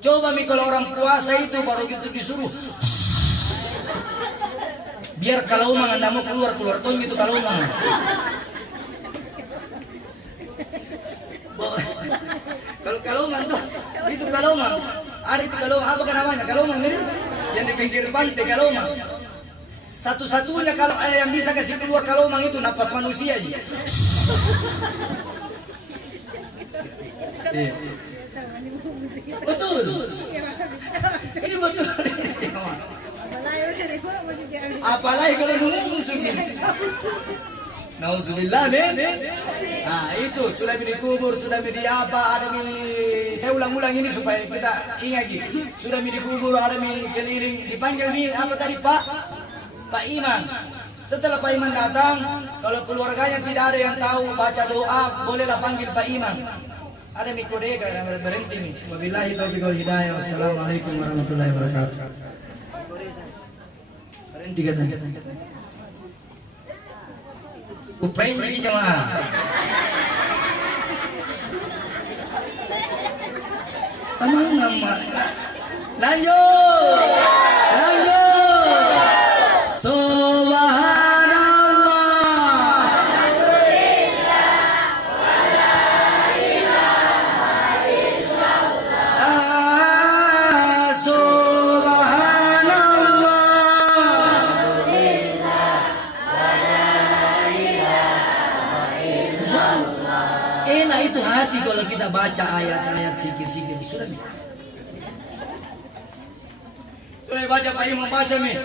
Coba kalau orang puasa itu baru gitu disuruh, biar kalau mang anda mau keluar tuh gitu kalau mang. Kalau mang tuh itu kalau mang, ada itu kalau apa kan namanya kalau mang ini yang di pinggir pantai kalau mang. Satu-satunya kalau yang bisa kasih keluar kalau mang itu napas manusia aja. Betul. Ini betul. Apalagi kalau nunggu musuhnya. Nauzubillah men. Nah itu sudah dikubur, sudah apa, ada saya ulang-ulang ini supaya kita ingat gitu. Sudah dikubur, ada keliling, dipanggil nih apa tadi Pak? Pak Iman. Setelah Pak Iman datang, kalau keluarganya tidak ada yang tahu baca doa, bolehlah panggil Pak Iman. Ada mikodega yang berhenti nih. Wabillahi taufiq wal hidayah. Wassalamualaikum warahmatullahi wabarakatuh. Berhenti katanya. Upain lagi jemaah. Tamang nama. Lanjut. Subhanallah. Enak itu hati kalau kita baca ayat-ayat zikir-zikir. Sudah nih. Sudah baca Pak Imam baca nih.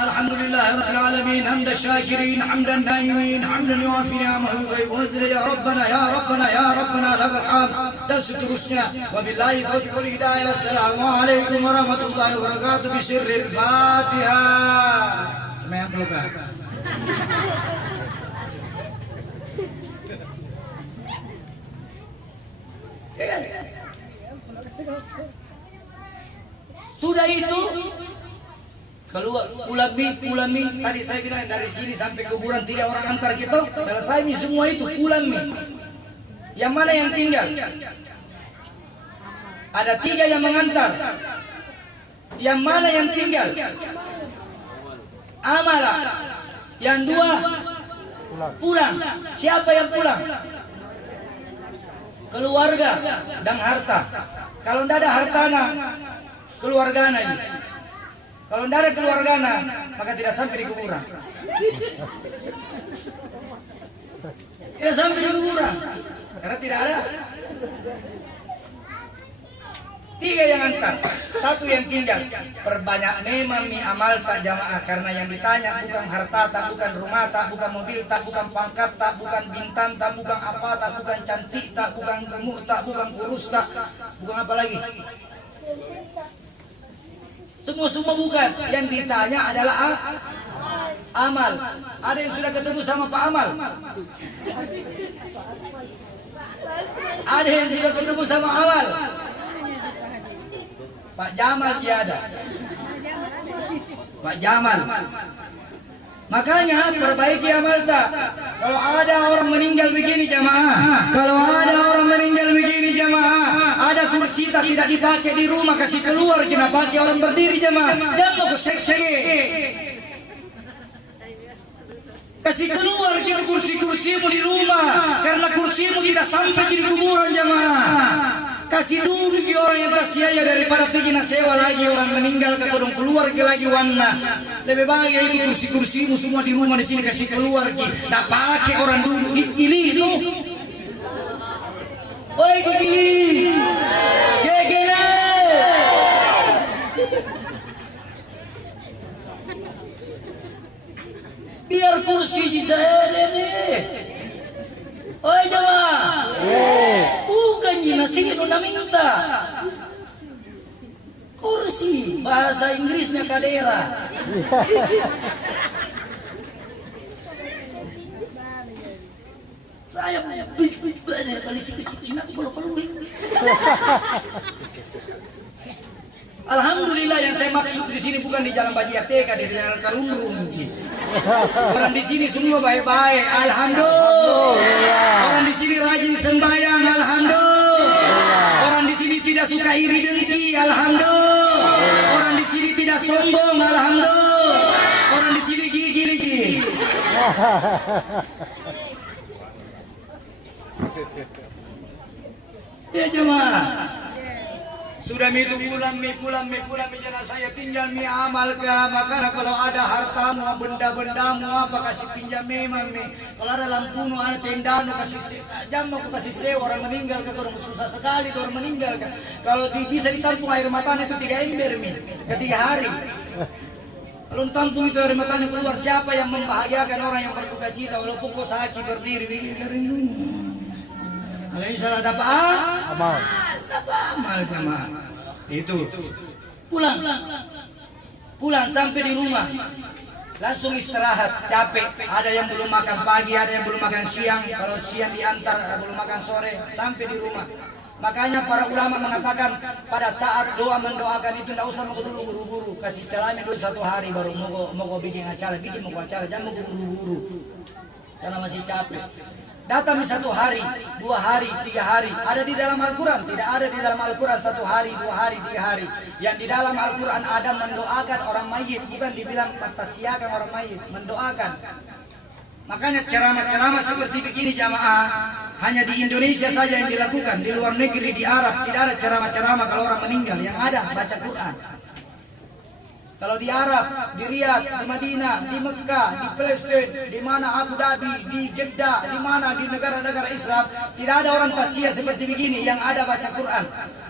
Alhamdulillahirabbil alamin hamdan syakirin hamdan naimin hamdan yuafi ni'amahu wa yuwazzilu ya rabbana lakal hamd dan seterusnya. Wabillahi taufiq wal hidayah. Wassalamualaikum warahmatullahi wabarakatuh. Bisirril Fatihah. Memang pelukan. Sudah itu keluar pulang mi tadi saya bilang dari sini sampai kuburan 3 orang antar kita selesai mi semua itu pulang mi. Yang mana yang tinggal? Ada 3 yang mengantar. Yang mana yang tinggal? Amalah. Yang 2 pulang. Siapa yang pulang? Keluarga dan harta. Kalau tidak ada hartana, keluargana ini. Kalau tidak ada keluargana, maka tidak sampai di kuburan. Tidak sampai di kuburan, karena tidak ada. 3 yang antar, 1 yang tinggal. Perbanyak memang mi amal tak jamaah, karena yang ditanya bukan harta tak, bukan rumah tak, bukan mobil tak, bukan pangkat tak, bukan bintang tak, bukan apa tak, bukan cantik tak, bukan gemuk tak, bukan kurus tak, bukan apa lagi. Semua bukan. Yang ditanya adalah amal. Ada yang sudah ketemu sama Pak Amal? Ada yang sudah ketemu sama Amal? Pak Jamal dia ada. Pak Jamal. Makanya perbaiki amal tak. Kalau ada orang meninggal begini jamaah, ada kursi tak tidak dipakai di rumah, kasih keluar, kena pakai orang berdiri jamaah. Jangan mau kesek-sek. Kasih keluar kita kursi-kursimu di rumah, karena kursimu tidak sampai di kuburan jamaah. Kasih duduk di orang yang tasya daripada pergi sewa lagi orang meninggal ke kodong keluar ke lagi warna. Lebih baik itu kursi-kursimu semua di rumah di sini kasih keluar ki. Tak pakai orang duduk ini itu. Oi gini. Gegere. Biar kursi di sana nih. Oi jemaah. Bukan nasi itu minta. Kursi bahasa Inggrisnya kadera. Saya kali si kecil aku kalau Alhamdulillah yang saya maksud di sini bukan di Jalan Baji Ateka, di Jalan Karungrung. Orang di sini semua baik-baik, alhamdulillah. Orang di sini rajin sembahyang, alhamdulillah. Orang di sini tidak suka iri dengki, alhamdulillah. Orang di sini tidak sombong, alhamdulillah. Orang di sini gigi. Ya jemaah. Sudah itu pulang jangan saya tinggal mi amal ke maka kalau ada harta mau benda-benda mau apa kasih pinjam memang mi kalau ada lampu mau ada tenda mau kasih jam mau kasih sewa orang meninggal ke orang susah sekali orang meninggal ke kalau bisa ditampung air matanya itu 3 ember mi ke 3 hari kalau tampung itu air matanya keluar siapa yang membahagiakan orang yang berduka cita walaupun kau sakit berdiri kalau insya Allah dapat amal jamaah itu pulang sampai di rumah langsung istirahat, capek. Ada yang belum makan pagi, ada yang belum makan siang. Kalau siang diantar, belum makan sore, sampai di rumah. Makanya para ulama mengatakan pada saat doa mendoakan itu tidak usah mau dulu buru-buru, kasih celana dulu 1 hari baru mau bikin acara, mau acara, jangan mau buru-buru karena masih capek. Datang 1 hari, 2 hari, 3 hari, ada di dalam Al-Quran, tidak ada di dalam Al-Quran 1 hari, 2 hari, 3 hari. Yang di dalam Al-Quran ada mendoakan orang mayit, bukan dibilang mentasiakan orang mayit, mendoakan. Makanya ceramah-ceramah seperti begini jamaah hanya di Indonesia saja yang dilakukan. Di luar negeri, di Arab tidak ada ceramah-ceramah kalau orang meninggal. Yang ada baca Quran. Kalau di Arab, di Riyadh, di Madinah, di Mekah, di Palestina, di mana Abu Dhabi, di Jeddah, di mana di negara-negara Islam tidak ada orang tasya seperti begini. Yang ada baca Quran.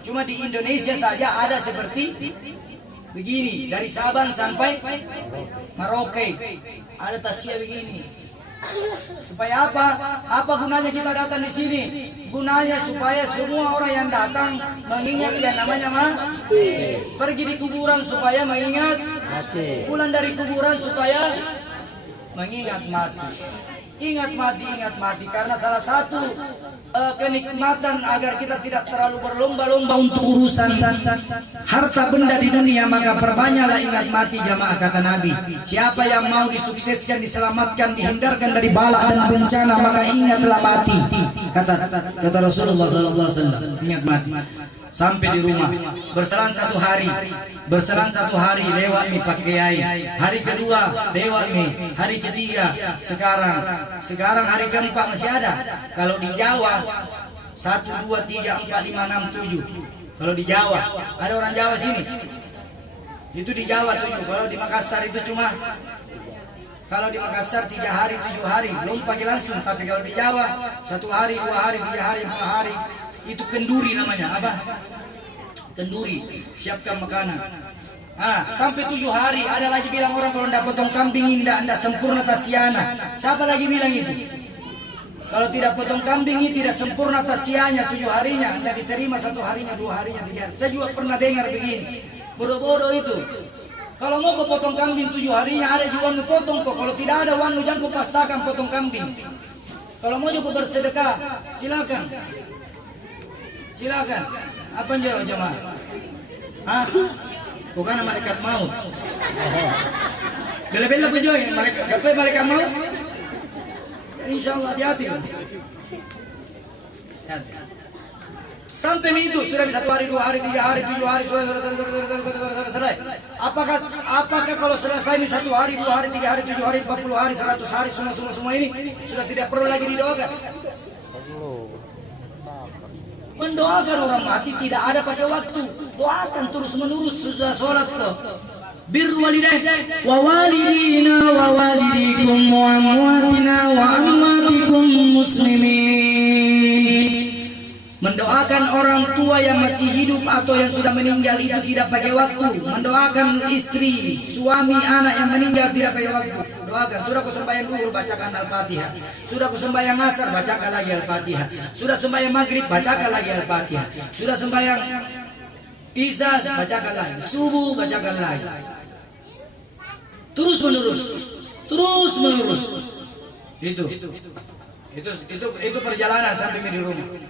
Cuma di Indonesia saja ada seperti begini, dari Sabang sampai Merauke ada tasya begini. Supaya apa? Apa gunanya kita datang di sini? Gunanya supaya semua orang yang datang mengingat yang namanya pergi di kuburan supaya mengingat pulang dari kuburan supaya mengingat mati. Ingat mati karena salah satu kenikmatan agar kita tidak terlalu berlomba-lomba untuk urusan harta benda di dunia, maka perbanyaklah ingat mati jamaah, kata Nabi. Siapa yang mau disukseskan, diselamatkan, dihindarkan dari bala dan bencana, maka ingatlah mati. Kata Rasulullah SAW, ingat mati. Sampai di rumah berselang 1 hari, lewat nih Pak Kiai. Hari kedua lewat nih, hari ketiga, sekarang hari keempat masih ada. Kalau di Jawa 1, 2, 3, 4, 5, 6, 7. Kalau di Jawa ada orang Jawa sini, itu di Jawa 7. Kalau di Makassar itu cuma 3 hari 7 hari belum pagi langsung. Tapi kalau di Jawa 1 hari 2 hari 3 hari 4 hari itu kenduri namanya. Apa? Kenduri, siapkan makanan. Sampai 7 hari. Ada lagi bilang orang kalau tidak potong kambing tidak sempurna tasiana. Siapa lagi bilang itu? Kalau tidak potong kambing ini tidak sempurna tasianya 7 harinya, tidak diterima 1 harinya, 2 harinya, 3 hari. Saya juga pernah dengar begini. Bodoh-bodoh itu. Kalau mau kau potong kambing 7 harinya, ada juga mau potong kok. Kalau tidak ada wanu, jangan kau paksakan potong kambing. Kalau mau juga bersedekah, silakan. Apa jawab jemaah? Bukan malaikat maut. Bela-bela ku join malaikat maut. Insyaallah hati-hati. Sampai itu sudah 1 hari, 2 hari, 3 hari, 7 hari, selesai. Apakah kalau selesai ini 1 hari, 2 hari, 3 hari, 7 hari, 40 hari, 100 hari, semua ini sudah tidak perlu lagi didoakan? Mendoakan orang mati tidak ada pakai waktu. Doakan terus menerus, sudah sholat kok. Birru walidain wa walidina wa walidikum wa amwatina wa amwatikum muslimin. Mendoakan orang tua yang masih hidup atau yang sudah meninggal itu tidak pakai waktu. Mendoakan istri, suami, anak yang meninggal tidak pakai waktu. Doakan. Sudah kau sembahyang duhur, bacakan Al-Fatihah. Sudah kau sembahyang asar, bacakan lagi Al-Fatihah. Sudah sembahyang maghrib, bacakan lagi Al-Fatihah. Sudah sembahyang isya, bacakan lagi. Subuh, bacakan lagi. Terus menerus. Itu perjalanan sampai di rumah.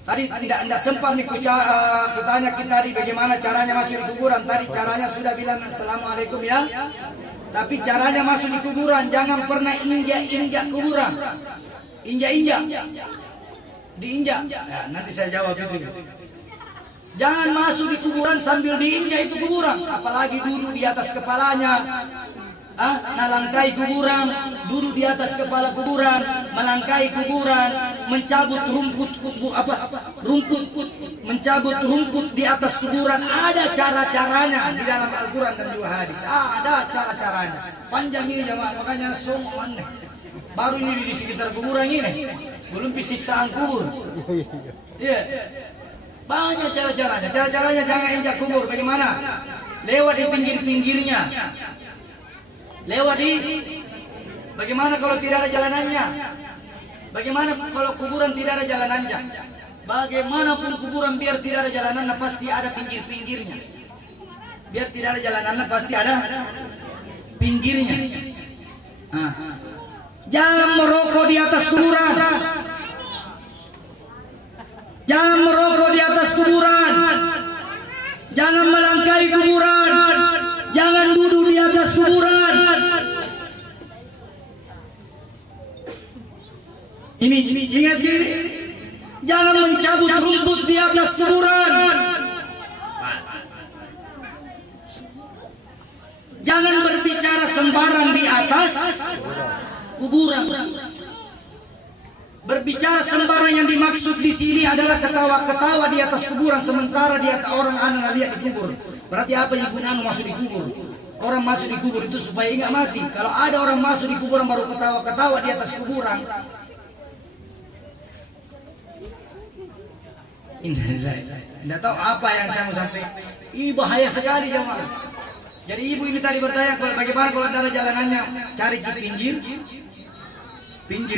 Tadi tidak sempat nih kutanya kita tadi bagaimana caranya masuk di kuburan. Tadi caranya sudah bilang assalamualaikum ya. Tapi caranya masuk di kuburan jangan pernah injak kuburan. Injak. Diinjak. Ya, nanti saya jawab itu. Jangan masuk di kuburan sambil diinjak itu kuburan. Apalagi duduk di atas kepalanya. Nalangkai kuburan, duduk di atas kepala kuburan, melangkai kuburan, mencabut mencabut rumput di atas kuburan. Ada cara-caranya di dalam Al-Quran dan juga hadis. Ada cara-caranya. Panjang ini jemaah, makanya semua aneh. Baru ini di sekitar kuburan ini, belum siksaan kubur. Iya. Banyak cara-caranya. Cara-caranya jangan injak kubur. Bagaimana? Lewat di pinggir-pinggirnya. Bagaimana kalau tidak ada jalanannya? Bagaimana kalau kuburan tidak ada jalanannya? Bagaimanapun kuburan biar tidak ada jalanannya pasti ada pinggir-pinggirnya. Biar tidak ada jalanannya pasti ada pinggirnya. Jangan merokok di atas kuburan. Jangan merokok di atas kuburan. Jangan melangkahi kuburan. Jangan duduk di atas kuburan. Ini ingat diri. Jangan mencabut rumput di atas kuburan. Jangan berbicara sembarang di atas kuburan. Berbicara sembarang yang dimaksud di sini adalah ketawa-ketawa di atas kuburan, sementara di atas orang anak lihat di kubur. Berarti apa yang gunanya masuk di kubur? Orang masuk di kubur itu supaya ingat mati. Kalau ada orang masuk di kuburan baru ketawa-ketawa di atas kuburan, tidak tahu apa yang saya mau sampaikan. Ini bahaya sekali jemaah. Jadi ibu ini tadi bertanya kalau bagaimana kalau ada jalanannya, cari di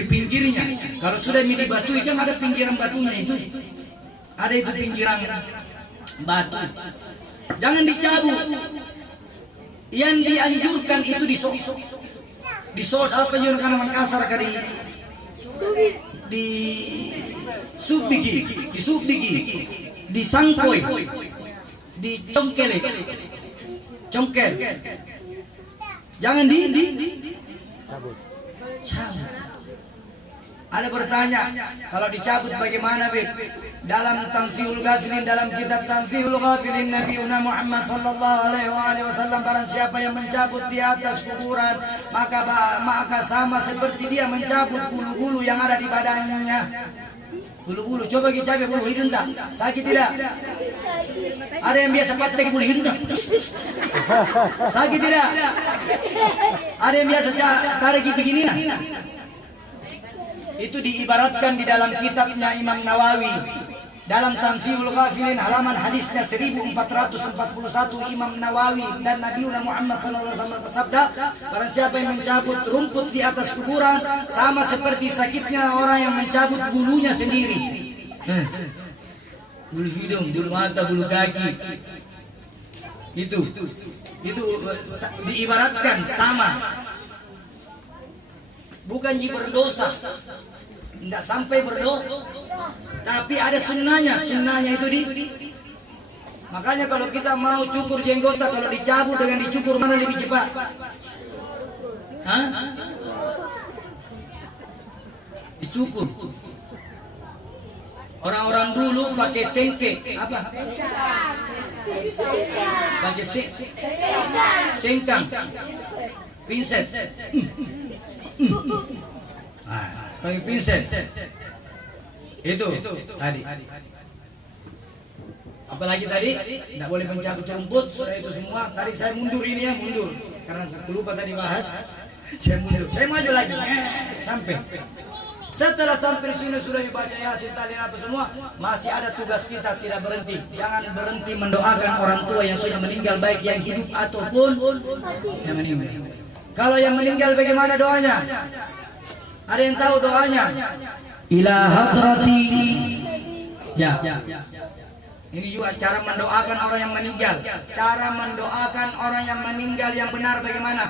pinggirnya. Kalau sudah midi batu kan ada pinggiran batunya itu. Ada itu pinggiran batu. Jangan dicabut. Yang dianjurkan itu disod apa yang kana Makassar kali di subdigi, di sangkoi, di congkel. Jangan cabut. Ada bertanya, kalau dicabut bagaimana, Beb? Dalam Tanfihul Ghafilin, dalam kitab Tanfihul Ghafilin, Nabiuna Muhammad sallallahu alaihi wasallam, barang siapa yang mencabut di atas kuburan, maka sama seperti dia mencabut bulu-bulu yang ada di badannya. Bulu-bulu, coba kita cabai bulu hidung tak? Sakit tidak? Ada yang biasa pakai bulu hidung tak? Sakit tidak? Ada yang biasa tarik begini tak? Itu diibaratkan di dalam kitabnya Imam Nawawi, dalam Tanfihul Ghafilin halaman hadisnya 1441, Imam Nawawi dan Nabiuna Muhammad SAW bersabda, barang siapa yang mencabut rumput di atas kuburan sama seperti sakitnya orang yang mencabut bulunya sendiri. Bulu hidung, bulu mata, bulu kaki. Itu diibaratkan sama. Bukan berdosa, tidak sampai berdosa, tapi ada sunnahnya itu makanya kalau kita mau cukur jenggota, kalau dicabut dengan dicukur mana lebih cepat? Dicukur. Orang-orang dulu pakai sengke, apa? Pakai sengkang, pinset. Pakai pinset. Itu tadi. Apalagi tadi tidak boleh mencabut rumput, sudah itu semua. Tadi saya mundur karena aku lupa tadi bahas. Saya mundur, saya maju lagi sampai. Setelah sampai sini sudah dibaca Yasin tadi apa semua, masih ada tugas kita, tidak berhenti. Jangan berhenti mendoakan orang tua yang sudah meninggal, baik yang hidup ataupun yang meninggal. Kalau yang meninggal bagaimana doanya? Ada yang tahu doanya? Ila hadrati. Ya. Ini juga cara mendoakan orang yang meninggal. Cara mendoakan orang yang meninggal yang benar bagaimana?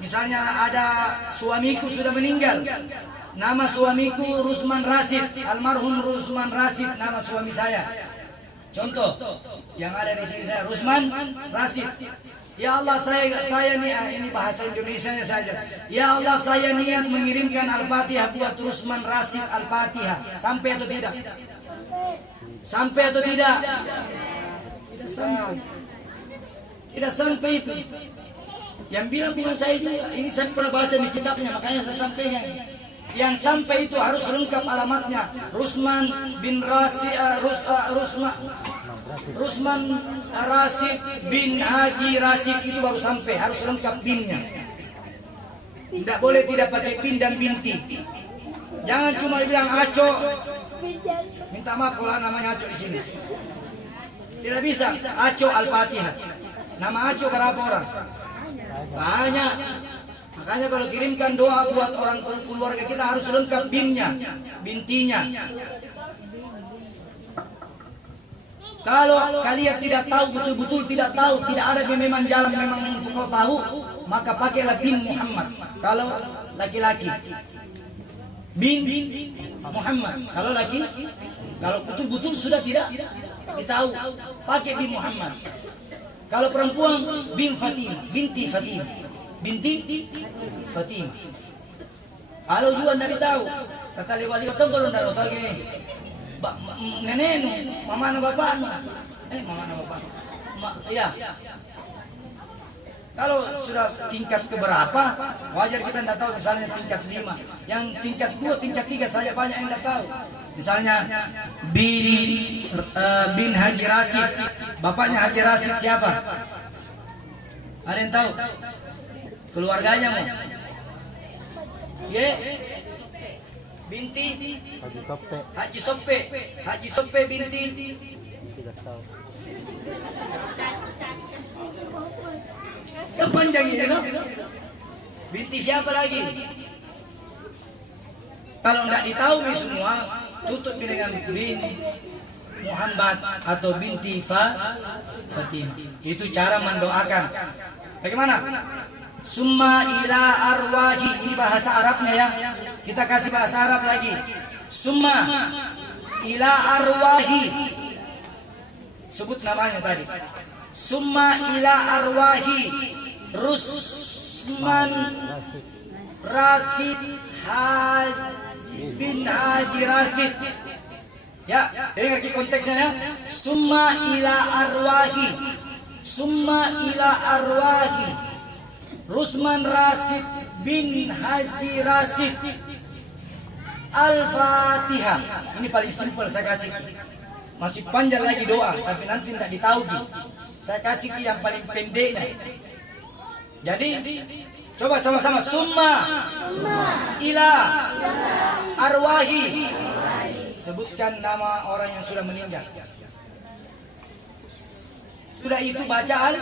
Misalnya ada suamiku sudah meninggal. Nama suamiku Rusman Rasid, almarhum Rusman Rasid nama suami saya. Contoh yang ada di sini saya Rusman Rasid. Ya Allah saya ini bahasa Indonesianya saja. Ya Allah saya niat mengirimkan Al-Fatihah buat Rusman Rasid Al-Fatihah. Sampai atau tidak? Sampai atau tidak? Tidak sampai. Tidak sampai itu. Yang bilang bukan saya juga. Ini saya pernah baca di kitabnya, makanya saya sampaikan. Yang sampai itu harus lengkap alamatnya. Rusman bin Rasid Rusman Rasid bin Haji Rasid itu baru sampai, harus lengkap binnya. Tidak boleh tidak pakai bin dan binti. Jangan cuma bilang Aco. Minta maaf kalau namanya Aco di sini. Tidak bisa. Aco Al-Fatihah. Nama Aco berapa orang? Banyak. Makanya kalau kirimkan doa buat orang keluarga kita harus lengkap binnya, bintinya. Kalau kalian tidak tahu, betul-betul tidak tahu, tidak ada yang memang jalan memang untuk kau tahu, maka pakailah bin Muhammad kalau laki-laki. Bin Muhammad kalau laki, kalau betul-betul sudah tidak ditahu, pakai bin Muhammad. Kalau perempuan bin Fatimah, binti Fatimah, binti Fatimah. Kalau juga tidak tahu, kata liwali itu kalau tidak tahu gini, nenek mama na bapak mama na bapak, ya. Kalau sudah tingkat keberapa, wajar kita tidak tahu. Misalnya tingkat 5, yang tingkat 2, tingkat 3 saja banyak yang tidak tahu. Misalnya bin Haji Rasid, bapaknya Haji Rasid siapa? Ada yang tahu? Keluarganya mau? Binti Haji Soppe binti. Yang panjang ini no? Binti siapa lagi? Kalau tidak ditahu semua, tutup dengan bin Muhammad atau binti Fatimah. Itu cara mendoakan. Bagaimana? Summa ila arwahi, ini bahasa Arabnya ya. Kita kasih bahasa Arab lagi. Summa ila arwahi. Sebut namanya tadi. Summa ila arwahi Rusman Rasid bin Haji Rasid. Ya, dengar ke konteksnya ya. Summa ila arwahi. Summa ila arwahi Rusman Rasid bin Haji Rasid. Al-Fatihah. Ini paling simpel saya kasih. Masih panjang lagi doa, tapi nanti tidak ditahu. Saya kasih yang paling pendeknya. Jadi coba sama-sama. Summa ila arwahi. Sebutkan nama orang yang sudah meninggal. Sudah itu bacaan.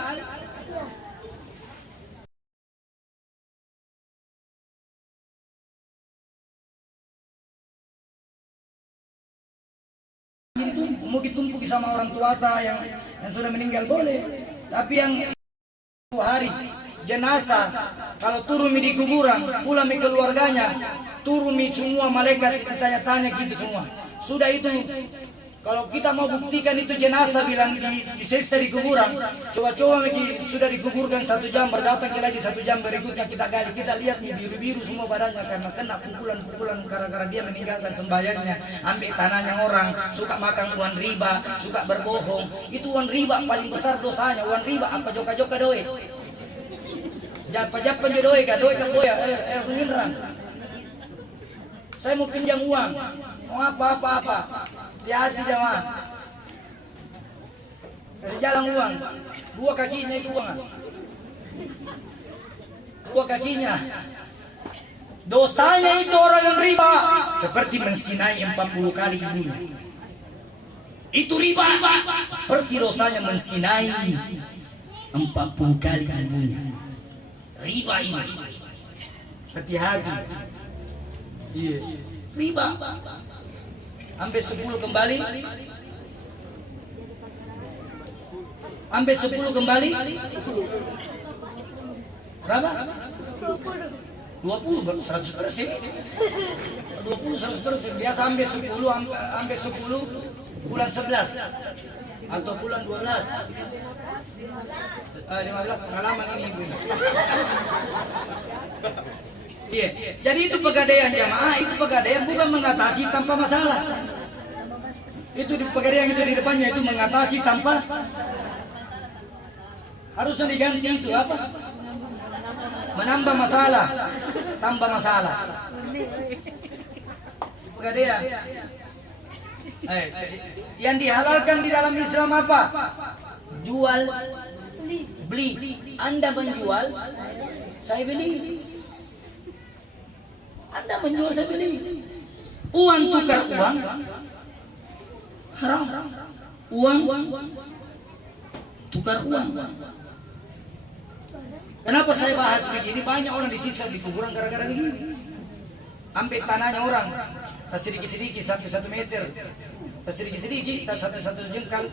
Itu mau ditumpuki sama orang tua yang sudah meninggal boleh. Tapi yang itu hari jenazah kalau turun di kuburan, pulang ke keluarganya, turun semua malaikat ditanya-tanya gitu semua. Sudah itu kalau kita mau buktikan itu jenazah bilang disiksa di kuburan, coba-coba sudah dikuburkan 1 jam, berdatang lagi 1 jam berikutnya kita gali, kita lihat nih biru-biru semua badannya karena kena pukulan-pukulan gara-gara dia meninggalkan sembahyangnya, ambil tanahnya orang, suka makan uang riba, suka berbohong. Itu uang riba paling besar dosanya. Uang riba apa joka-joka doe. Japa-japa doe ka boya, beneran. Saya mau pinjam uang, mau apa-apa. Hati-hati jangan. Kasih jalan uang. 2 kakinya itu uang. 2 kakinya. Dosanya itu orang yang riba seperti mensinai 40 kali ibunya. Itu riba. Seperti dosanya mensinai 40 kali ibunya. Riba ini. Hati-hati. Iya. Riba. Ambil 10 kembali. Ambil 10 kembali. Berapa? 20 baru 100%. 20 100%. Biasa ambil 10 bulan 11 atau bulan 12. 15 pengalaman ini ibu. Iya. Jadi itu pegadaian jamaah, itu pegadaian bukan mengatasi tanpa masalah. Itu di pegadaian itu di depannya itu mengatasi tanpa, harusnya diganti itu apa? Menambah masalah, tambah masalah. Pegadaian. Yang dihalalkan di dalam Islam apa? Jual, beli. Anda menjual, saya beli. Anda menjual, saya beli. Uang tukar uang haram. Uang tukar uang. Kenapa saya bahas begini? Banyak orang disisa di kuburan gara-gara begini. Ambil tanahnya orang, tas sedikit-sedikit sampai 1 meter, tas sedikit-sedikit, tas satu jengkal.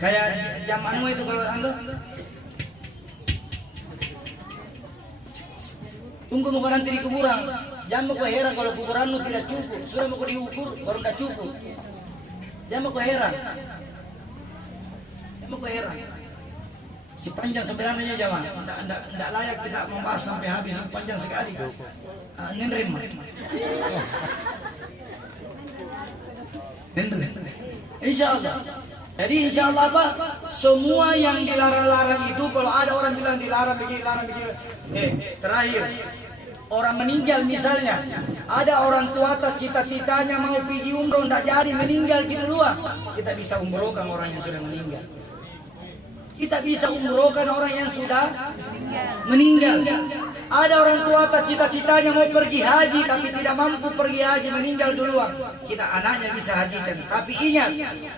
Kayak zamanmu itu kalau anda tunggu mau nanti di kuburan. Jangan mau heran kalau kuburanmu tidak cukup. Sudah mau diukur baru tidak cukup. Jangan mau heran. Jangan mau heran. Sepanjang sebenarnya jamaah, tidak layak kita membahas sampai habis, panjang sekali. Nenrem. Insya Allah. Jadi insya Allah apa? Semua yang dilarang-larang itu kalau ada orang bilang dilarang begini, larang begini. Terakhir orang meninggal misalnya, ada orang tua atas cita-citanya mau pergi umroh tidak jadi meninggal gitu duluan. Kita bisa umrohkan orang yang sudah meninggal. Kita bisa umrohkan orang yang sudah meninggal. Ada orang tua atas cita-citanya mau pergi haji tapi tidak mampu pergi haji meninggal duluan. Kita anaknya bisa hajikan. Tapi ingat,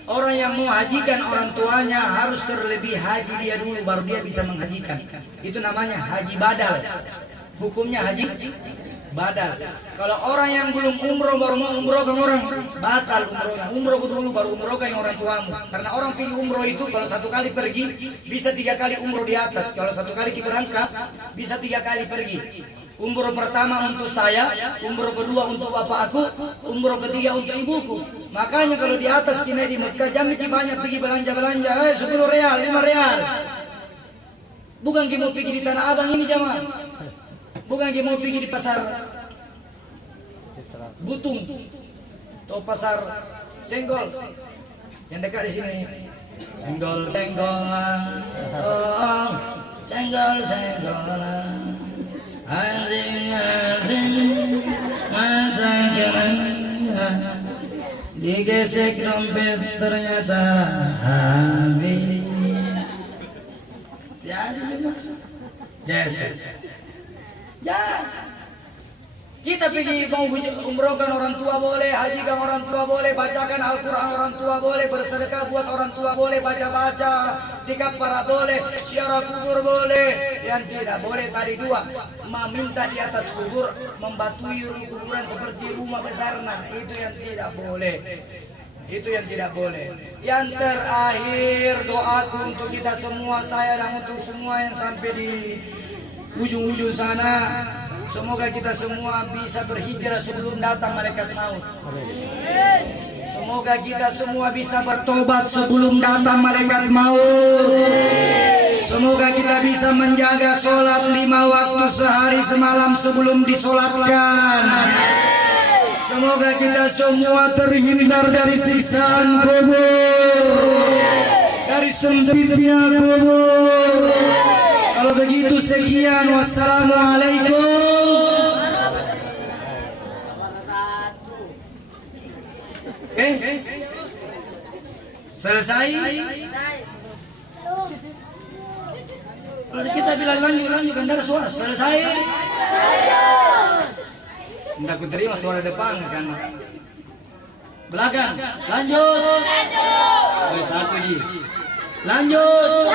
orang yang mau hajikan orang tuanya harus terlebih haji dia dulu baru dia bisa menghajikan. Itu namanya haji badal. Hukumnya haji badal. Kalau orang yang belum umroh baru mau umrohkan orang, batal umrohnya. Umroh dulu baru umrohkan yang orang tuamu. Karena orang pergi umroh itu kalau satu kali pergi bisa 3 kali umroh di atas. Kalau satu kali berangkat bisa 3 kali pergi. Umroh pertama untuk saya, umroh kedua untuk bapak aku, umroh ketiga untuk ibuku. Makanya kalau di atas kini di Mekah jam banyak pergi belanja-belanja, 10 real, 5 real. Bukan kita mau pergi di Tanah Abang ini jamaah. Bukan kita mau pergi di pasar Butung atau pasar Senggol yang dekat di sini. Senggol-senggolan, oh, senggol-senggolan, anjing-anjing, mata-mata, digesek dompet ternyata habis. Jadi gesek. Jangan. Kita pergi mau umrohkan orang tua boleh, hajikan orang tua boleh, bacakan Al-Quran orang tua boleh, bersedekah buat orang tua boleh, baca-baca di kafara boleh, ziarah kubur boleh. Yang tidak boleh tadi 2, meminta di atas kubur, membatui kuburan seperti rumah besar. Nah, itu yang tidak boleh. Itu yang tidak boleh. Yang terakhir doaku untuk kita semua, saya dan untuk semua yang sampai di ujung-ujung sana. Semoga kita semua bisa berhijrah sebelum datang malaikat maut. Semoga kita semua bisa bertobat sebelum datang malaikat maut. Semoga kita bisa menjaga sholat 5 waktu sehari semalam sebelum disolatkan. Semoga kita semua terhindar dari siksaan kubur, dari sempitnya kubur. Kalau begitu sekian, wassalamualaikum. Selesai? Kalau kita bilang lanjut kan dari suara selesai? Tidak aku terima suara depan kan. Belakang, lanjut. 1 ji. Lanjut.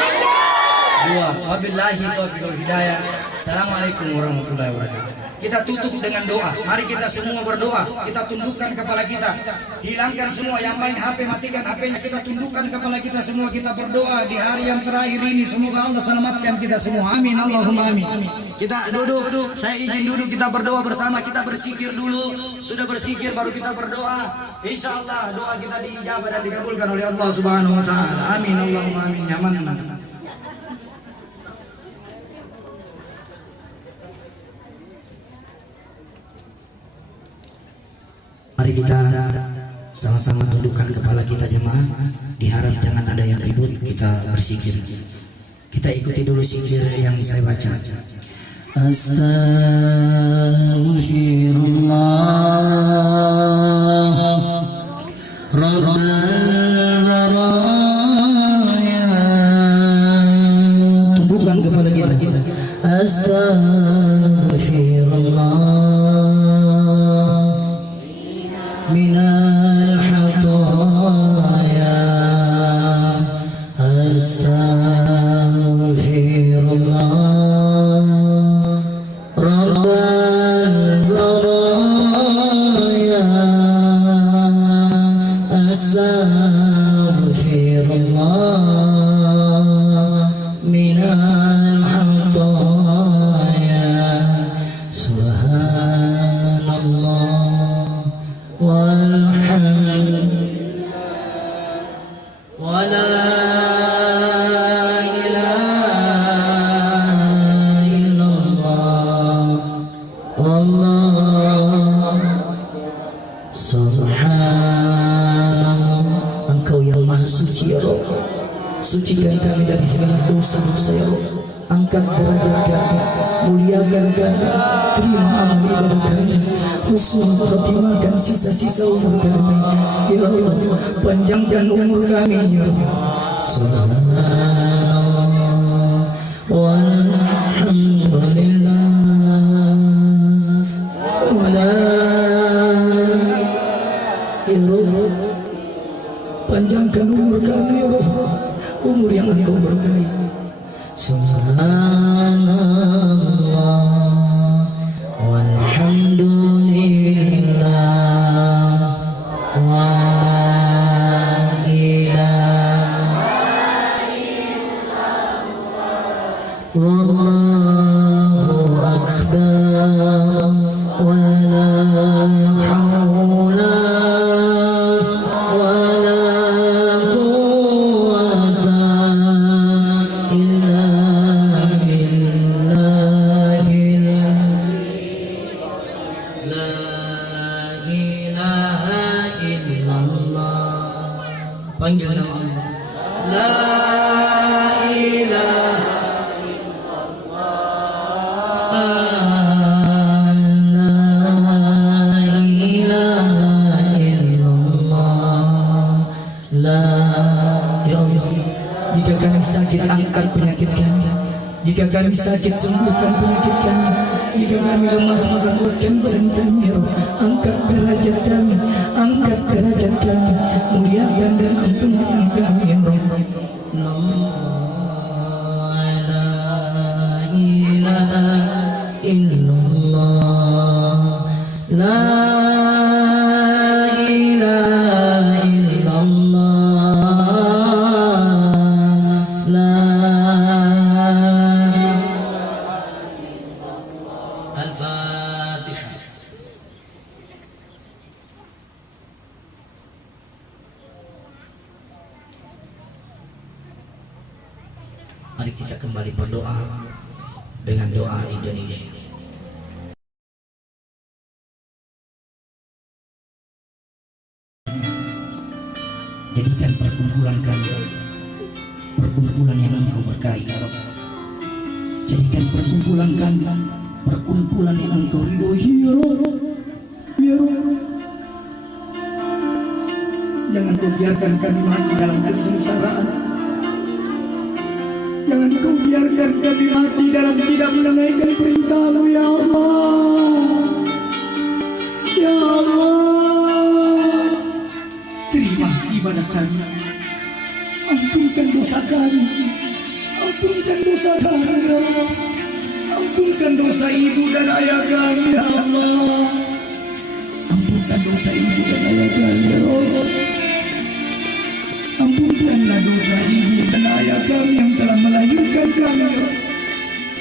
2. Wabillahi taufiq wal hidayah. Assalamualaikum warahmatullahi wabarakatuh. Kita tutup dengan doa. Mari kita semua berdoa. Kita tundukkan kepala kita. Hilangkan semua yang main HP, matikan HP-nya. Kita tundukkan kepala kita semua. Kita berdoa di hari yang terakhir ini. Semoga Allah selamatkan kita semua. Amin. Allahumma amin. Kita duduk. Saya izin duduk. Kita berdoa bersama. Kita bersikir dulu. Sudah bersikir baru kita berdoa. Insya Allah doa kita diijabah dan dikabulkan oleh Allah Subhanahu wa taala. Amin. Allahumma amin. Nyaman. Mari kita sama-sama tundukkan kepala kita jemaah. Diharap jangan ada yang ribut. Kita bersikir. Kita ikuti dulu sikir yang saya baca. Astaghfirullah Rabbal baraya. Tundukkan kepala kita. Astaghfirullah minal khataya. Astaghfirullah Rabbal baraya. sucikan kami dari segala dosa-dosa ya Allah. Angkat derajat kami, muliakan kami, terima amal ibadah kami, husnul khatimahkan sisa-sisa umur kami ya Allah, panjangkan umur kami ya Allah. Subhanallah walhamdulillah wala ya Allah, panjangkan umur kami ya Allah, umur yang Engkau berkahi. Subhanallah walhamdulillah wa la ilaha illallah wallahu akbar wa la hawla wa la quwwata illa billahil la ilaha illallah. Panggil nama Allah. La ilaha jika kami sakit, angkat penyakit kami. Jika kami sakit, sembuhkan penyakit kami. Jika kami lemas, maka kuatkan badan kami ya Allah. Angkat derajat kami, angkat derajat kami, muliakan dan ampunkan kami ya Allah. La ilaha illallah, la ilaha illallah, la Al-Fatihah. Mari kita kembali berdoa dengan doa Indonesia. Jadikan perkumpulan kami perkumpulan yang Engkau berkahi ya Rabb. Jadikan perkumpulan kami perkumpulan yang Engkau ridhoi ya Rabb. Ya Rabb, jangan Kau biarkan kami mati dalam kesengsaraan. Jangan Kau biarkan kami mati dalam tidak menunaikan perintah-Mu ya Allah. Ya Allah, terima ibadah kami. Ampunkan dosa kami. Ampunkan dosa kami ya Allah. Ampunkan dosa ibu dan ayah kami ya Allah. Ampunkan dosa ibu dan ayah kami ya Allah. Ampunkanlah dosa ibu dan ayah kami yang telah melahirkan kami,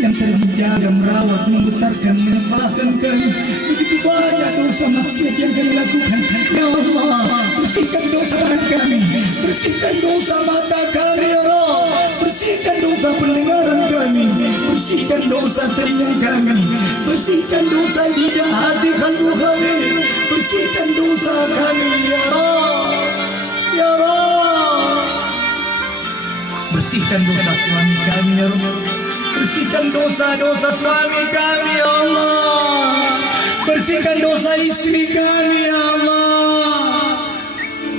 yang telah menjaga, merawat, membesarkan, menyekolahkan kami. Begitu banyak dosa maksiat yang kami lakukan. Ya Allah, bersihkan dosa kami, bersihkan dosa mata kami ya Allah, bersihkan dosa pendengaran kami, bersihkan dosa telinga kami, bersihkan dosa lidah, hati, kalbu kami, bersihkan dosa kami ya Allah. Ya Allah, bersihkan dosa suami kami ya Allah. Bersihkan dosa-dosa suami kami ya Allah. Bersihkan dosa istri kami ya Allah.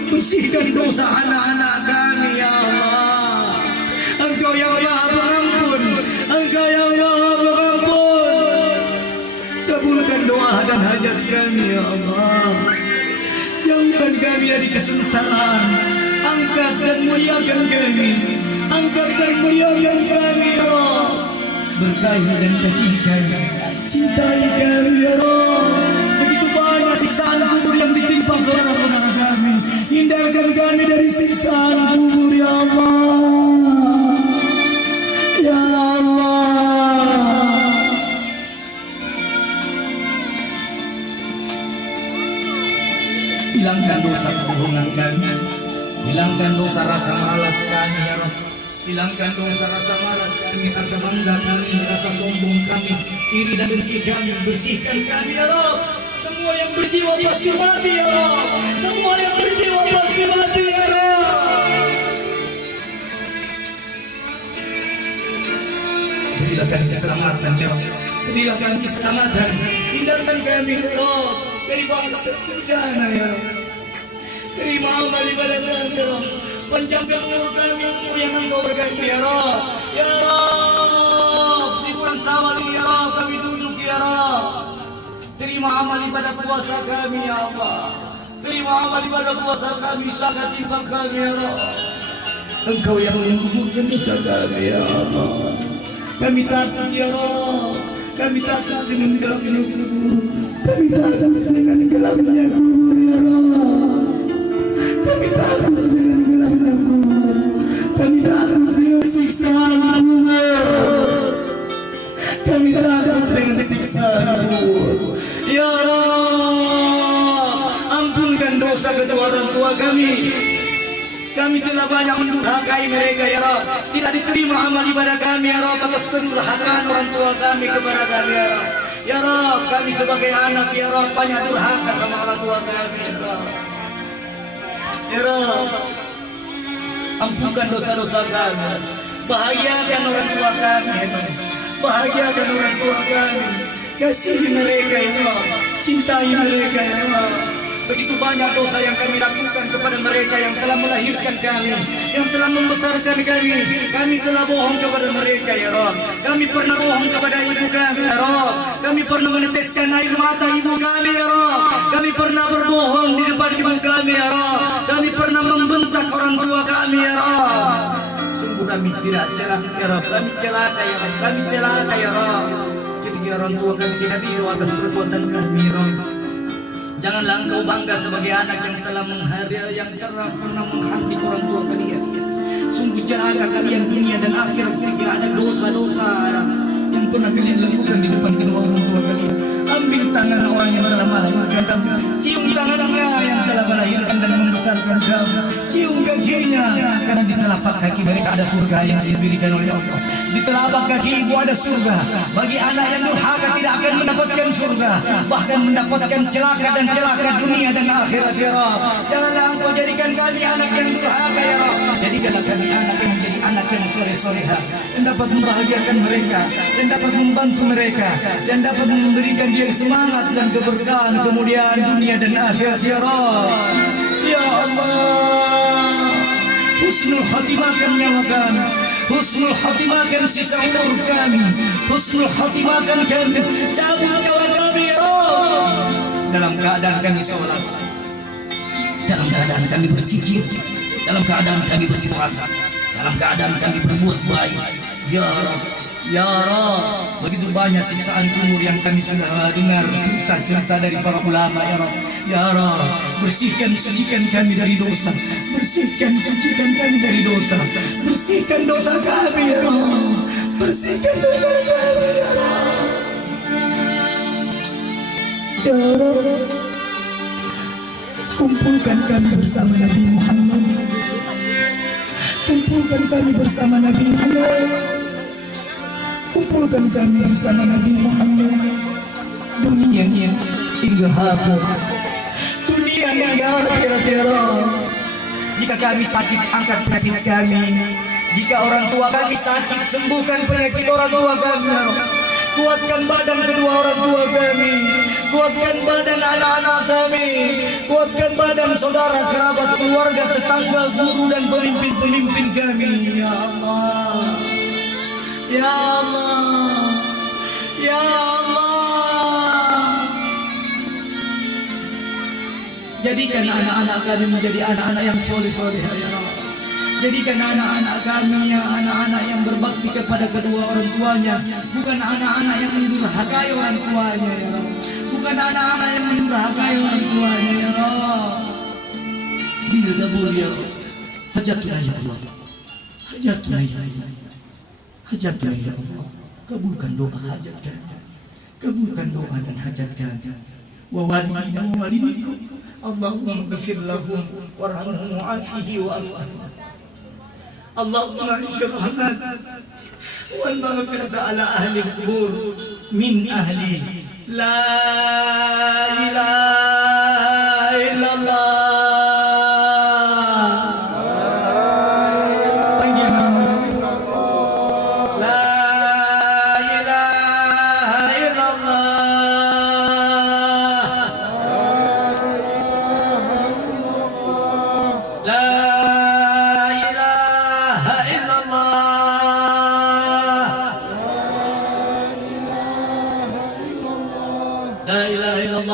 Bersihkan dosa anak-anak kami ya Allah. Engkau yang Maha Pengampun, Engkau yang Maha Pengampun. Kabulkan doa dan hajat kami ya Allah. Jauhkan kami dari kesengsaraan. Angkat dan muliakan kami. Angkat dan muliakan kami ya Allah. Berkahi dan kasihi kami, cintai kami ya Allah. Begitu banyak siksaan kubur yang ditimpa saudara-saudara kami. Hindarkan kami dari siksaan kubur ya Allah. Ya Allah, hilangkan dosa kebohongan kami, hilangkan dosa rasa malas kami ya Allah. Hilangkan dosa rasa malas kami, rasa bangga kami, rasa sombong kami, iri dan dengki kami. Bersihkan kami ya Rabb. Semua yang berjiwa pasti mati ya Rabb. Semua yang berjiwa pasti mati ya Rabb. berilah kami keselamatan ya Rabb. Berilah kami keselamatan, hindarkan kami ya Rabb dari bangsa bencana ya Rabb. Terima amal ibadah kami ya Rabb. Panjangkan umur kami, umur yang Engkau berkati ya Rabb. Ya Rabb, di bulan Syawal ini ya Rabb kami duduk ya Rabb. Terima amal ibadah puasa kami ya Allah. Terima amal ibadah puasa kami, zakat infak kami ya Rabb. Engkau yang menggugurkan dosa kami ya Allah. Kami takut ya Rabb. Kami takut dengan gelapnya kubur. Kami takut dengan gelapnya kubur ya Rabb. Kami takut dengan gelapnya kubur. Kami takut dengan siksaan kubur. Kami takut dengan siksaan kubur. Ya Rabb, ampunkan dosa kedua orang tua kami. Kami telah banyak mendurhakai mereka ya Rabb. Tidak diterima amal ibadah kami ya Rabb atas kedurhakaan orang tua kami kepada kami ya Rabb. Ya Rabb, kami sebagai anak ya Rabb banyak durhaka sama orang tua kami ya Rabb. Ya Rabb, ampunkan dosa-dosa kami. Bahagiakan orang tua kami ya Rabb. Bahagiakan orang tua kami. Kasihi mereka ya Rabb. Cintai mereka ya Rabb. Begitu banyak dosa yang kami lakukan kepada mereka yang telah melahirkan kami, yang telah membesarkan kami. Kami telah bohong kepada mereka ya Rabb. Kami pernah bohong kepada ibu kami ya Rabb. Kami pernah meneteskan air mata ibu kami ya Rabb. Kami pernah berbohong di depan ibu kami ya Rabb. Kami pernah membentak orang tua kami ya Rabb. Sungguh kami tidak celaka ya Rabb. Kami celaka ya Rabb. Kami celaka ya Rabb. Ketika orang tua kami tidak ridho atas perbuatan kami ya Rabb. Janganlah engkau bangga sebagai anak yang telah pernah menghardik orang tua kalian. Sungguh celaka kalian dunia dan akhirat ketika ada dosa-dosa yang pernah kalian lakukan di depan kedua orang tua kalian. Ambil tangan orang yang telah melahirkan kamu, cium tangannya yang telah melahirkan dan membesarkan kamu, cium kakinya, karena di telapak kaki mereka ada surga yang diberikan oleh Allah. Di telapak kaki ibu ada surga. Bagi anak yang durhaka tidak akan mendapatkan surga, bahkan mendapatkan celaka dan celaka dunia dan akhirat ya Rabb. Janganlah engkau jadikan kami anak yang durhaka ya Rabb. Jadikanlah kami anak yang menjadi anak yang soleh-soleha, yang dapat membahagiakan mereka, yang dapat membantu mereka, yang dapat memberikan dia semangat dan keberkahan kemuliaan dunia dan akhirat ya Rabb. Ya Allah, husnul khatimah kami nyawakan. Husnul khatimah kan sisa umur kami. Husnul khatimah kan kami cabut nyawa kami ya Rabb. Dalam keadaan kami sholat, dalam keadaan kami berzikir, dalam keadaan kami berpuasa, dalam keadaan kami berbuat baik ya Rabb. Ya Rabb, begitu banyak siksaan kubur yang kami sudah dengar cerita-cerita dari para ulama ya Rabb. Ya Rabb, bersihkan sucikan kami dari dosa. Bersihkan sucikan kami dari dosa. Bersihkan dosa kami ya Rabb. Bersihkan dosa kami ya Rabb. Ya Rabb, kumpulkan kami bersama Nabi Muhammad. Kumpulkan kami bersama Nabi Muhammad. Kumpulkan kami bersama Nabi Muhammad. Dunia hingga akhir. Dunia hingga akhirat ya Rabb. Jika kami sakit, angkat penyakit kami. Jika orang tua kami sakit, sembuhkan penyakit orang tua kami ya Rabb. Kuatkan badan kedua orang tua kami. Kuatkan badan anak-anak kami. Kuatkan badan saudara, kerabat, keluarga, tetangga, guru dan pemimpin-pemimpin kami ya Allah. Ya Allah, Ya Allah. Jadikan anak-anak kami menjadi anak-anak yang soleh-soleh ya Rabb. Jadikan anak-anak kami ya anak-anak yang berbakti kepada kedua orang tuanya, bukan anak-anak yang mendurhakai orang tuanya ya Rabb. Bukan anak-anak yang mendurhakai orang tuanya ya Rabb. Bil qabul ya Rabb. Hajatuna ya Allah. Hajatuna ya Allah. Hajatnya ya Allah, kabulkan doa hajat kami, kabulkan doa dan hajat kami. Wa walidina wa walidikum, Allahumma ghfir lahum warhamhum wa'afihi wa'fu anhum. Allahumma anshur rahmat wal maghfirata ala ahli al-qubur min ahli la ilaha illallah.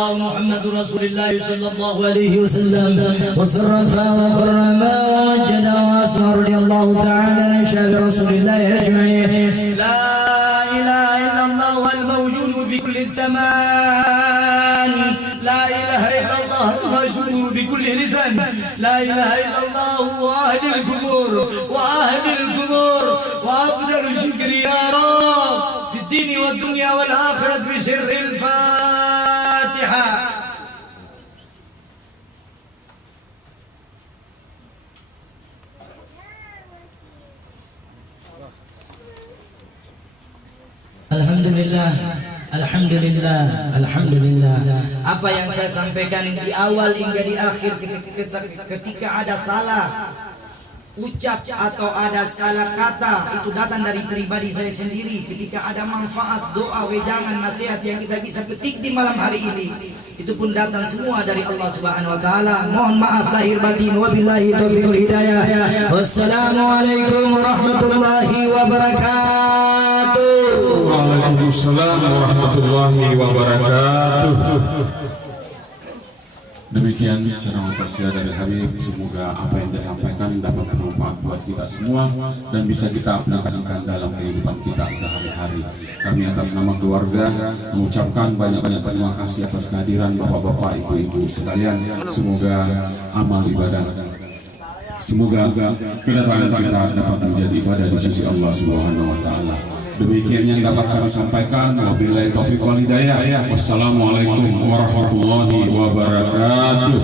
الله محمد رسول الله صلى الله عليه وسلم وصرف وكرم ومجد واسمع رضي الله تعالى عن شاب رسول الله اجمعين. لا اله الا الله الموجود في كل الزمان، لا اله الا الله المشهور بكل لسان، لا اله الا الله واهل القبور واهل القبور وافضل الشكر يا رب في الدين والدنيا والاخره بسر الفاتحه. Alhamdulillah, alhamdulillah, alhamdulillah. Apa yang saya sampaikan di awal hingga di akhir, ketika ada salah ucap atau ada salah kata, itu datang dari pribadi saya sendiri. Ketika ada manfaat, doa, wejangan, nasihat yang kita bisa petik di malam hari ini, itu pun datang semua dari Allah Subhanahu wa taala. Mohon maaf lahir batin, wabillahi taufiq wal hidayah. Wassalamualaikum warahmatullahi wabarakatuh. Waalaikumsalam warahmatullahi wabarakatuh. Demikian ceramah tausiah dari Habib. Semoga apa yang disampaikan dapat bermanfaat buat kita semua dan bisa kita aplikasikan dalam kehidupan kita sehari-hari. Kami atas nama keluarga mengucapkan banyak-banyak terima kasih atas kehadiran bapak-bapak, ibu-ibu sekalian. Semoga amal ibadah, semoga kedatangan kita dapat menjadi ibadah di sisi Allah Subhanahu wa taala. Demikian yang dapat kami sampaikan. Wabillahi taufiq wal hidayah. Wassalamualaikum warahmatullahi wabarakatuh.